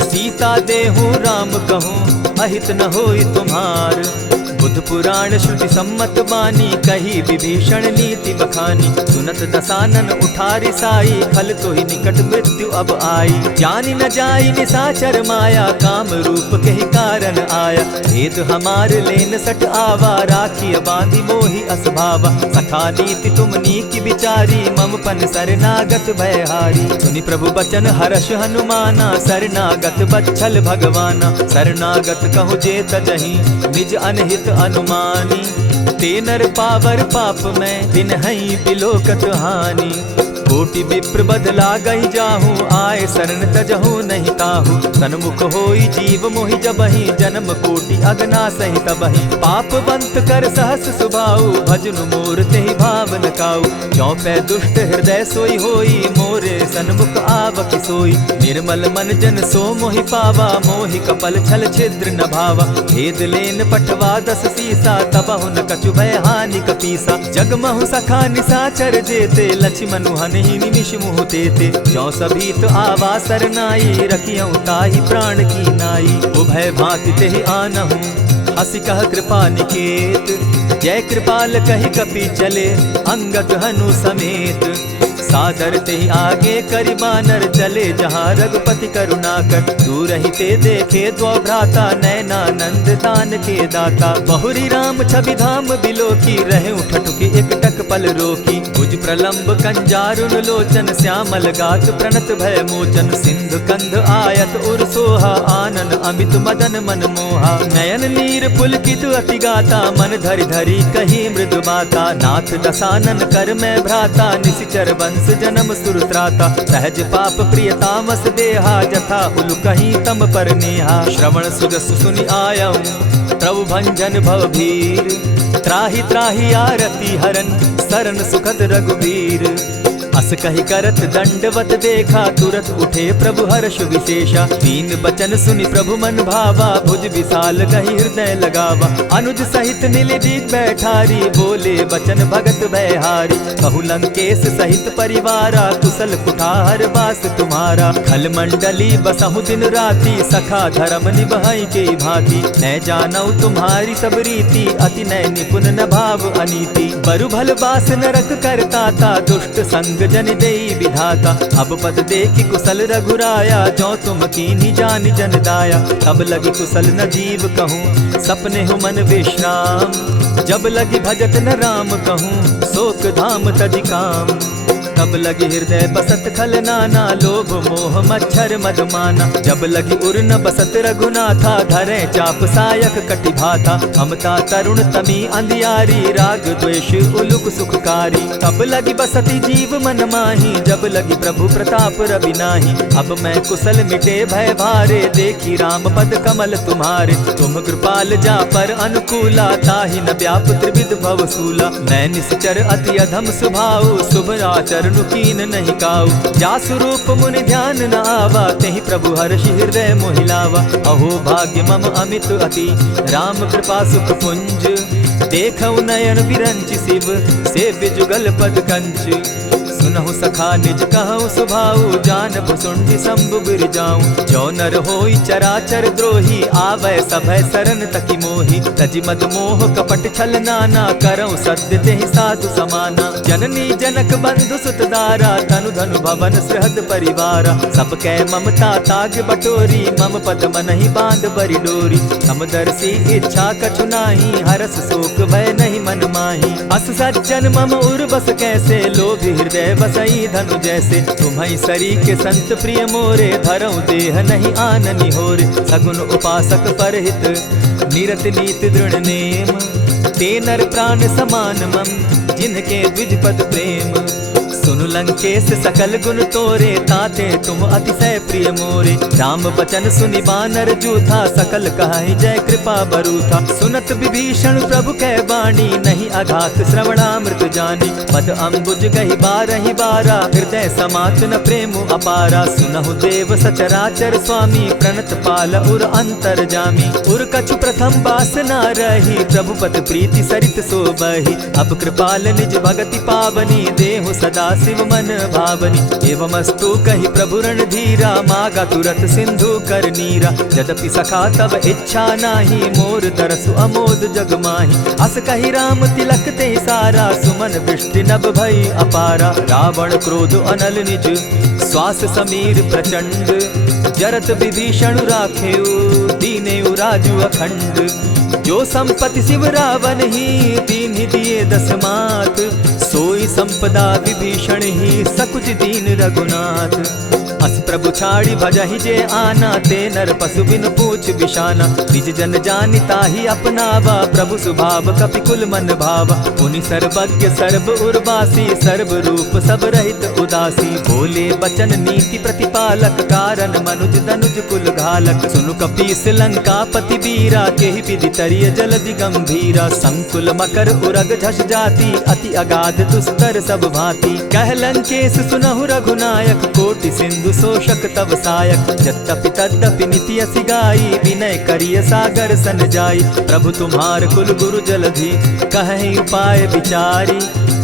सीता देहूं राम कहूं, अहित न होई तुम्हार। वेद पुराण श्रुति सम्मत बानी, कही विभीषण नीति बखानी। सुनत दसानन उठारी साई, खल तो ही निकट मृत्यु अब आई। जानी न जाई निशाचर माया, काम रूप के ही कारण आया। भेद हमार लेन सट आवा, राखी बांधी मोहि असभावा। सखा नीति तुम नीति विचारी, मम पन शरणागत भयहारी। सुनि प्रभु बचन हर्ष हनुमाना, शरणागत बच्छल भगवाना। शरणागत कहु जे तजहि, निज अनहित अनुमानी। ते नर पावर पाप में, दिन हई बिलोकत हानि। कोटि विप्र बदला गई जाहू, आए शरण तजहू नहीं ताहू। सन्मुख होई जीव मोहि जबहि, जन्म कोटि अगना सहि तबहि। पाप बंत कर सहस सुभाऊ, भजनु मोर तेहि भावन काऊ। जो पै दुष्ट हृदय सोई होई, मोरे सन्मुख आवक सोई। निर्मल मन जन सो मोहि पावा, मोहि कपल छल छिद्र न भावा। भेद लेन पठवा दस सीसा, तबहु न कछु भय हानि कपीसा। जगमहु सखा निशाचर जेते, लक्ष्मण हनि निमिष मुह तेते। जो सभी तो आवा सरनाई, रखियौ ताहि प्राण की नाई। उभय भांति तेहि आनहु, हसी कह कृपा निकेत। जय कृपाल कहि कपि चले, अंगद हनु समेत। सादर तेहि आगे करि बानर, चले जहाँ रघुपति करुणाकर। दूर ही ते देखे द्वौ भ्राता, नैनानंद दान के दाता। बहुरी राम छवि धाम बिलोकी, रहे उठठुकी एक टक पल रोकी। भुज प्रलंब कंजारुन लोचन, श्यामल गात प्रणत भय मोचन। सिंधु कंध आयत उर सोहा, आनन अमित मदन मन मोहा। नयन नीर पुलकित अति गाता, मन धरि धरि कही मृदु बाता। नाथ दसानन कर मैं भ्राता, निशिचर वंश जन्म सुरत्राता। सहज पाप प्रिय तामस देहा, जथा उलु कहीं तम पर नेहा। श्रवण सुजस सुनि आयऊ, प्रभु भंजन भव भीर। त्राहि त्राहि आरती हरन, सरन सुखद रघुवीर। अस कहि करत दंडवत देखा, तुरत उठे प्रभु हर्ष विशेषा। तीन बचन सुनि प्रभु मन भावा, भुज विशाल कहि हृदय लगावा। अनुज सहित नीलदीप बैठारी, बोले बचन भगत भयहारी। कहु लंकेश सहित परिवारा, कुशल कुठार बास तुम्हारा। खल मंडली बसहु दिन राति, सखा धर्म निभाई के भांति। न जानौ तुम्हारी सब रीति, अति नय निपुण न भाव अनीति। बरु भल बास नरक करताता, दुष्ट संग जन देई विधाता। अब पद देखि कुशल रघुराया, जो तुम कीन्ही जानि जन दाया। तब लगी कुशल न जीव कहूँ, सपने हो मन विश्राम। जब लगी भजत न राम कहूँ, शोक धाम तजि काम। तब लगी हृदय बसत खल नाना, लोभ मोह मच्छर मदमाना। जब लगी उर न बसत रघुनाथा, धरे चाप सायक कटि भाता। ममता तरुण तमी अंधियारी, राग द्वेष उलुक सुखकारी। तब लगी बसती जीव मन माही, जब लगी प्रभु प्रताप रवि नाही। अब मैं कुशल मिटे भय भारे, देखी राम पद कमल तुम्हारे। तुम कृपाल जा पर अनुकूला, ताहि न व्याप त्रिविध भव सूला। मैं निश्चर अति अधम स्वभाव, शुभ आचरण कीन नहीं काऊ। जासु रूप मुनि ध्यान न आवा, तेहि प्रभु हर्षि हृदय मोहिलावा। अहो भाग्य मम अमित अति, राम कृपा सुख पुंज। देखऊ नयन विरंचि शिव, सेव्य जुगल पद कंच। सुनहु सखा निज कहूँ सुभाऊ, जान भुसुंडी शंभु गिर जाऊं। जो नर होई चराचर द्रोही, आवै सभय सरन तकी मोही। तजि मद मोह कपट छल नाना, करऊँ सत्य तेहि साधु समाना। जननी जनक बंधु सुत दारा, तनु धनु भवन सृहद परिवारा। सब कै ममता ताग बटोरी, मम पद मनहि बांध बरि डोरी। समदर्शी इच्छा कछु नाही, हरस शोक भय नहीं मन माही। अस सज्जन मम उर बस कैसे, लोभ हृदय बसई धनु जैसे। तुम्हि सरी के संत प्रिय मोरे, धरऊ देह नहीं आननि होरे। सगुन उपासक परहित, निरत नीति दृढ़ नेम। ते नर प्राण समान मम, जिनके द्विज पद प्रेम। सुनु लंकेश सकल गुण तोरे, ताते तुम अतिशय प्रिय मोरे। राम बचन सुनि बानर जूथा, सकल कहाई जय कृपा बरूथा। सुनत विभीषण प्रभु कै बाणी, नहीं अघात श्रवणामृत जानी। पद अम्बुज गहि बारहि बारा, हृदय समात न प्रेम अपारा। सुनहु देव सचराचर स्वामी, प्रणत पाल उर अंतर जामी। उर कछु प्रथम बास न रही, प्रभु पद प्रीति सरित सोबहि। अब कृपाल निज भगति पावनी, देहु सदा शिव सुमन भावनी। एवमस्तु कहि प्रभु रणधीरा, मागा तुरत सिंधु कर नीरा। यद्यपि सखा तब इच्छा नाही, मोर तरसु अमोद जग माही। अस कहि राम तिलक ते सारा, सुमन वृष्टि नभ भई अपारा। रावण क्रोध अनल निज, श्वास समीर प्रचंड। जरत विभीषण राखेउ, दीनेउ राजु अखंड। जो संपत्ति शिव रावण ही, दीन्हि दिए दस मात। सोई संपदा विभीषण ही, सकुच दीन रघुनाथ। अस प्रभु छाड़ी भजहि जे आना, ते नर पशु बिन पूछ बिशाना। निज जन जानि ताहि अपनावा, प्रभु स्वभाव कपि कुल मन भावा। पुनि सर्वज्ञ सर्व उर्वासी, सर्व रूप सब रहित उदासी। बोले बचन नीति प्रतिपालक, कारण मनुज दनुज कुल घालक। सुनु कपीस लंकापति वीरा, केहि विधि तरिय जलधि गंभीरा। संकुल मकर उरग झष जाति, अति अगाध दुस्तर सब भांति। कह लंकेश सुनहु रघुनायक, कोटि सिंधु शोषक तव सायक। यद्यपि तद्यपि नीति असि गाई, विनय करिय सागर सन जाई। प्रभु तुम्हार कुल गुरु जलधि, कहि उपाय विचारी।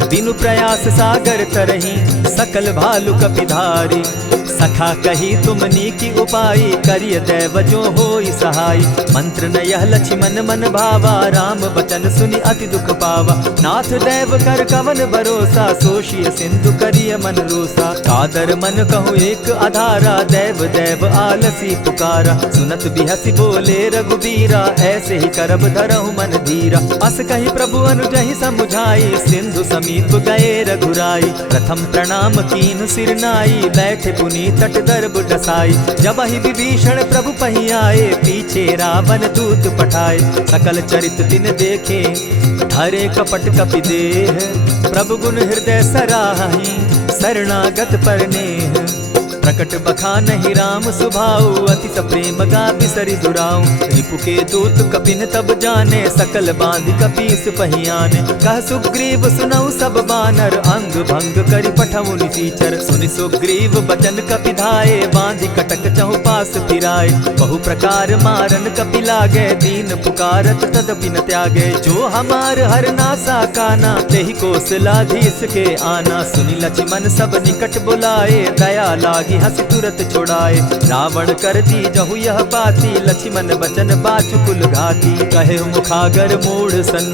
बिनु प्रयास सागर तरही, सकल भालु कपिधारी। सखा कही तुम नीकी उपाई, करिय दैव जो होई सहाई। मंत्र न यह लक्ष्मण मन भावा, राम बचन सुनि अति दुख पावा। नाथ दैव कर कवन भरोसा, सोषिय सिंधु करिय मन रोसा। कादर मन कहूँ एक आधारा, दैव दैव आलसी पुकारा। सुनत बिहसी बोले रघुबीरा, ऐसे ही करब धरहु मन धीरा। अस कही प्रभु अनुजहि समुझाई, सिंधु समीप गए रघुराई। प्रथम प्रणाम कीन सिर नाई, बैठे पुनि तट दर्भ डसाई। जब ही विभीषण प्रभु पही आए, पीछे रावण दूत पठाए। सकल चरित तिन देखे, धरे कपट कपि देह। प्रभु गुण हृदय सराहि, शरणागत पर नेह। प्रकट बखानहि राम सुभाऊ, अति सप्रेम गा बिसरि दुराऊ। रिपु के दूत कपिन तब जाने, सकल बांधि कपीस पहियाने। कह सुग्रीव सुनऊ सब बानर, अंग भंग करि पठऊ निसीचर। सुनि सुग्रीव बचन कपि धाये, बांधि कटक चहु पास फिराए। बहु प्रकार मारन कपि लागे, दीन पुकारत तदपि न त्यागे। जो हमार हर नासा काना, तेहि कौशलाधीश के आना। सुनि लक्ष्मण सब निकट बुलाए, दया लागी हंसी तुरत छुड़ाए। रावण कर दी जहु यह बाती, लक्ष्मण बचन बाचुकुल घाती। कहे मुखागर मूढ़ सन,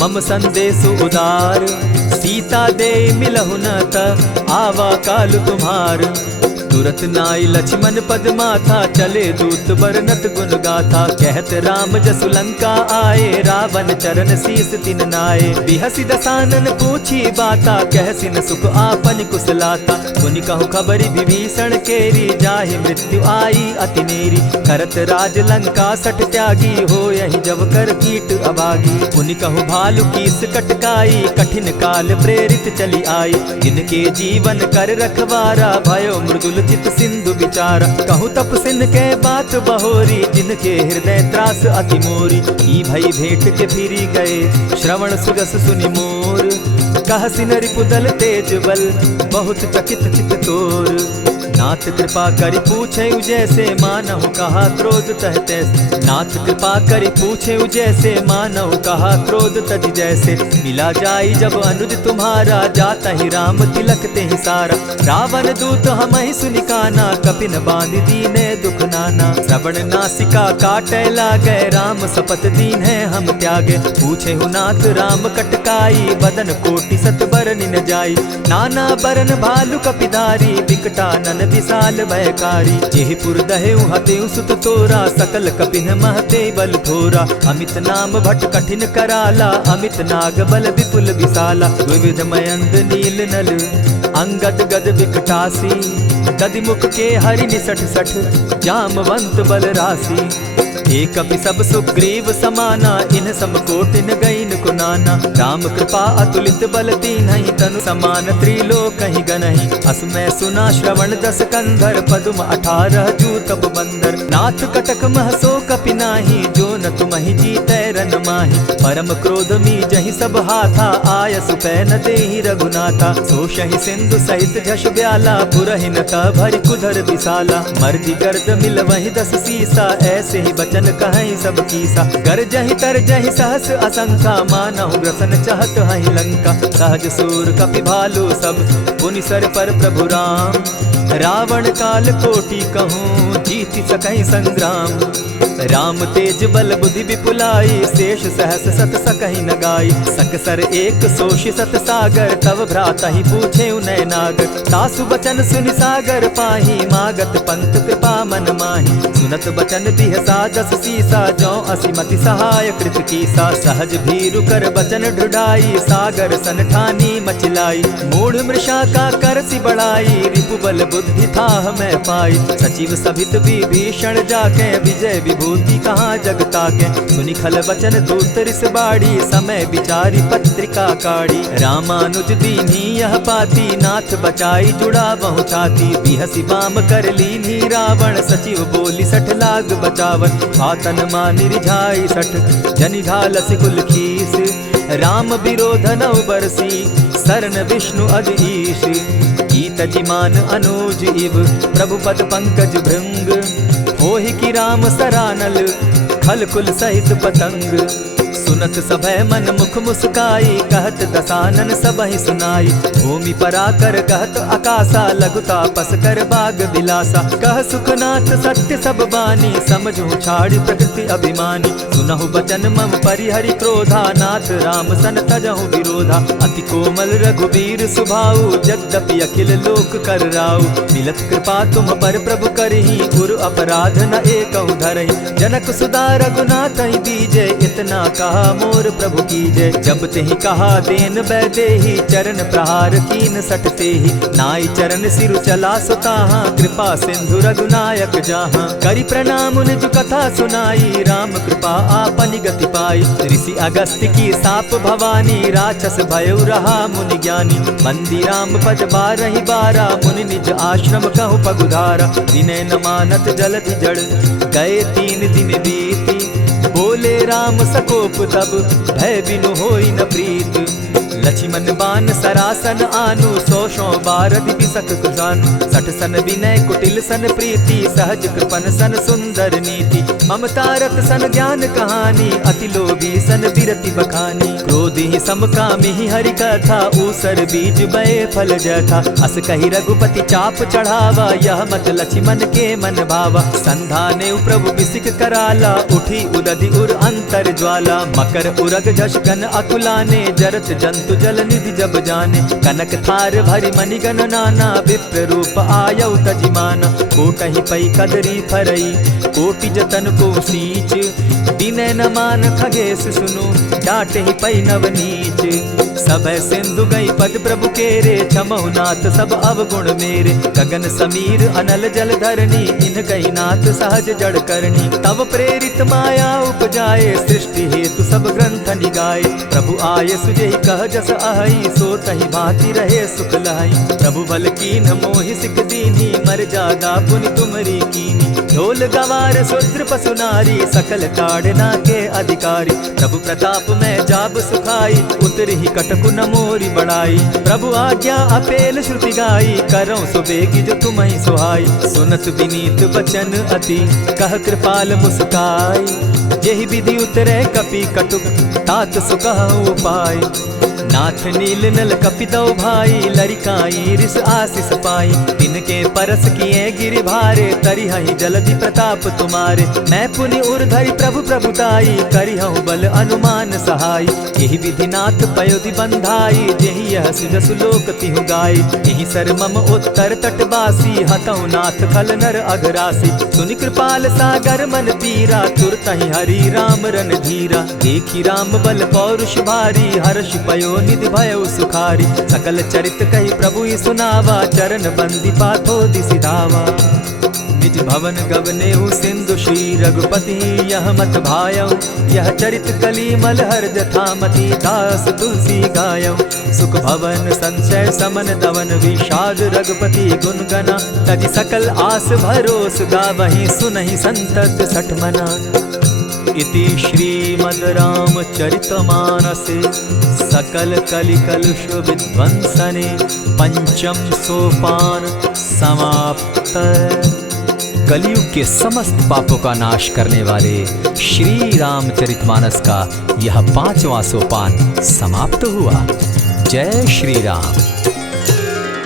मम संदेश उदार। सीता दे मिलहु न त, आवा काल तुम्हार। तुरत नाई लक्ष्मण पद माथा, चले दूत बरनत गुण गाथा। कहत राम जसु लंका आए, रावण चरण शीस तिन नाये। बिहसि दसानन पूछी बाता, कहसिन सुख आपन कुशलाता। सुनि कहु खबरि विभीषण केरी, जाहि मृत्यु आई अति नेरी। करत राज लंका सठ त्यागी, हो यही जब कर कीट अभागी। पुनि कहु भालु कीस कटकाई, कठिन काल प्रेरित चली आई। जिनके जीवन कर रखवारा, भयो मृदुल चित सिंधु विचारा। कहूँ तपसिन के बात बहोरी, जिनके हृदय त्रास अति मोरी। ई भई भेंट के फिरी गए, श्रवण सुजस सुनि मोर। कहसिन रिपुदल तेज बल, बहुत चकित चित तोर। नाथ कृपा करि पूछे जैसे, मानहु कहा क्रोध तह तैसे। नाथ कृपा करि पूछे जैसे, मानहु कहा क्रोध तज जैसे। मिला जाई जब अनुज तुम्हारा, जाता ही राम तिलक ते ही सारा। रावण दूत हम ही सुनि काना, कपिन बांधि दीने दुख नाना। श्रवण नासिका काटे लागे, राम सपत दीन है हम त्यागे। पूछे हु नाथ राम कटकाई, बदन कोटि सत बरनि न जाई। नाना बरन भालु कपिधारी, विकटानन विशाल भयकारी। जेहि पुर दहेउ हतेउ सुत तोरा, सकल कपिन महते बल थोरा। अमित नाम भट कठिन कराला, अमित नाग बल विपुल विशाला। विविध मयंद नील नल, अंगद गद विकटासी। दधि मुख के हरि निसठ सठ, जामवंत बल राशि। एक कपि सब सुग्रीव समाना, इन समकोटिन गईन कुनाना। राम कृपा अतुलित बल तीन्हि, तनु समान त्रिलोक ही गनहि। असमय सुना श्रवण दस कंधर, पदुम 18 जूतब बंदर। नाथ कटक महसो कपि नाही, जो न तुमहि जीतै रन माहि। परम क्रोध मी जहि सब हाथा, आय सुपै न देहि रघुनाथा। सोषहि सिंधु सहित झष ब्याला, पुरहि न भरि कुधर विशाला। मर्दि गर्द मिल वहि 10 सीसा, ऐसे ही बचन कहीं सब कीसा। गरजहि तरजहि सहस असंखा, मानहु ग्रसन चहत हहि लंका। सहज सूर कपि भालु सब, पुनि सर पर प्रभु राम। रावण काल कोटि कहूँ जीति सकहि संग्राम। राम तेज बल बुद्धि विपुलाई शेष सहस सत सकहि न गाई। सकसर एक सोषि सत सागर तव भ्राता ही पूछे उनय नागर। तासु बचन सुनि सागर पाही मागत पंत कृपा मन माही। सुनत बचन दिह सादस सीसा जौ असिमति सहाय कृत कीसा। सहज भीरु कर बचन ढुढ़ाई सागर सन ठानी मचिलाई। मूढ़ मृषा का करसि बढ़ाई रिपु बल बुद्धि थाह मैं पाई। सचिव सभित विभीषण जाके विजय विभूति कहाँ जगता के। सुनि खल बचन दूत रिस बाड़ी समय विचारी पत्रिका काढ़ी। रामानुज दीन्ही यह पाती नाथ बचाई जुड़ा बहु छाती। बिहसी बाम कर लीनी रावण सचिव बोली सठ लाग बचावन। आतन मानि रिझाई सठ जनि घालसि कुल खीस। राम विरोध नव बरसी सरन विष्णु अज ईश। कीत जिमान अनुज इव प्रभु पद पंकज भृंग। होहि की राम सरानल खल कुल सहित पतंग। सुनत सभय मन मुख मुस्काई कहत दसानन सबहि सुनाई। भूमि पराकर कहत आकाशा लघु तापस कर बाग बिलासा। कह सुखनाथ सत्य सब बानी समझू छाड़ी प्रकृति अभिमानी। सुनहु बचन मम परिहरि क्रोधा नाथ राम सन तजहु विरोधा। अति कोमल रघुबीर सुभाऊ यद्यपि अखिल लोक कर राऊ। मिलत कृपा तुम पर प्रभु करही गुरु अपराध न एकहु धरहि। जनक सुदा रघुनाथ ही दीजे इतना कहा मोर प्रभु की जय। जब तेहि कहा देन बैदेही चरण प्रहार कीन सट तेहि। नाई चरण सिरु चला सुताहा कृपा सिंधु रघुनायक जाहा। करि प्रणाम निज कथा सुनाई राम कृपा आपनि गति पाई। ऋषि अगस्त्य की साप भवानी राक्षस भयउ रहा मुनि ज्ञानी। बंदी राम पद बारहि बारा मुनि निज आश्रम कहु पगुधारा। विनय न मानत जलधि जड़ गए 3 दिन बीती। बोले राम सकोप तब भय बिनु होई न प्रीत। लक्ष्मण बान सरासन आनु 100 बारदि बिसक कुजानु। 60 सन विनय कुटिल सन प्रीति सहज कृपन सन सुंदर नीति। ममता रत सन ज्ञान कहानी अति लोभी सन बिरति बखानी। क्रोधी समकामी हरि कथा ऊसर बीज बये फल जथा। अस कही रघुपति चाप चढ़ावा यह मत लक्ष्मण के मन भावा। संधाने प्रभु बिसिक कराला उठी उदधि उर अंतर ज्वाला। मकर उरग झष गन अकुलाने जरत जंतु जल निधि जब जाने। कनक थार भरि मणिगण नाना विप्र रूप आयउ तजिमाना। कोटहि पै कदरी फरई कोटि जतन को सींच। दिनै न मान खगेश सुनु डांटहि पै नव नीच। सब सिंधु गई पद प्रभु केरे छमहु नाथ सब अवगुण मेरे। गगन समीर अनल जल धरणी इन गई नाथ सहज जड़ करणी। तब प्रेरित माया उपजाए सृष्टि हेतु सब ग्रंथ निगाए। प्रभु आय सुजहि कह जस अहई सो तहि भांति रहे सुख लहई। प्रभु बल कीन मोहि सिख दीनी मर्यादा पुनि तुमरी कीनी। ढोल गवार शूद्र पशु नारी सकल ताड़ना के अधिकारी। प्रभु प्रताप में जाब सुखाई उतरि ही कटकु न मोरी बढ़ाई। प्रभु आज्ञा अपेल श्रुति गाई करौ सुबेगी जो तुम्हि सुहाई। सुनत विनीत बचन अति कह कृपाल मुस्काई। जेहि विधि उतरे कपि कटुक तात सुकहु उपाय। नाथ नील नल कपितौ भाई लरिकाई रिस आशीष पाई। तिनके परस किए गिरि भारे तरिहहि जलधि प्रताप तुम्हारे। मैं पुनि उर्धरि प्रभु प्रभुताई करिहु बल अनुमान सहाय। यही विधि नाथ पयोधि बंधाई जेहि यह सुजसु लोक तिहु गाई। यही सर मम उत्तर तटवासी हतौ नाथ खल नर अघरासी। सुनि कृपाल सागर मन पीरा तुरतहि हरि राम रन धीरा। देखी राम बल पौरुष भारी हर्ष पयो निधि भयउ सुखारी। सकल चरित कही प्रभु ही सुनावा चरण बंदी पाथो दिसि धावा। निज भवन गवनेहु सिंधु श्री रघुपति यह मत भायौ। यह चरित कली मलहर जथामति दास तुलसी गायौ। सुख भवन संशय समन दवन विषाद रघुपति गुण गना। तजि सकल आस भरोस गावहि सुनहि संतत सठ मना। इति श्रीमद् रामचरितमानसे सकल कलिकलुष विध्वंसने पंचम सोपान समाप्त। कलयुग के समस्त पापों का नाश करने वाले श्री रामचरितमानस का यह 5वां सोपान समाप्त हुआ। जय श्री राम।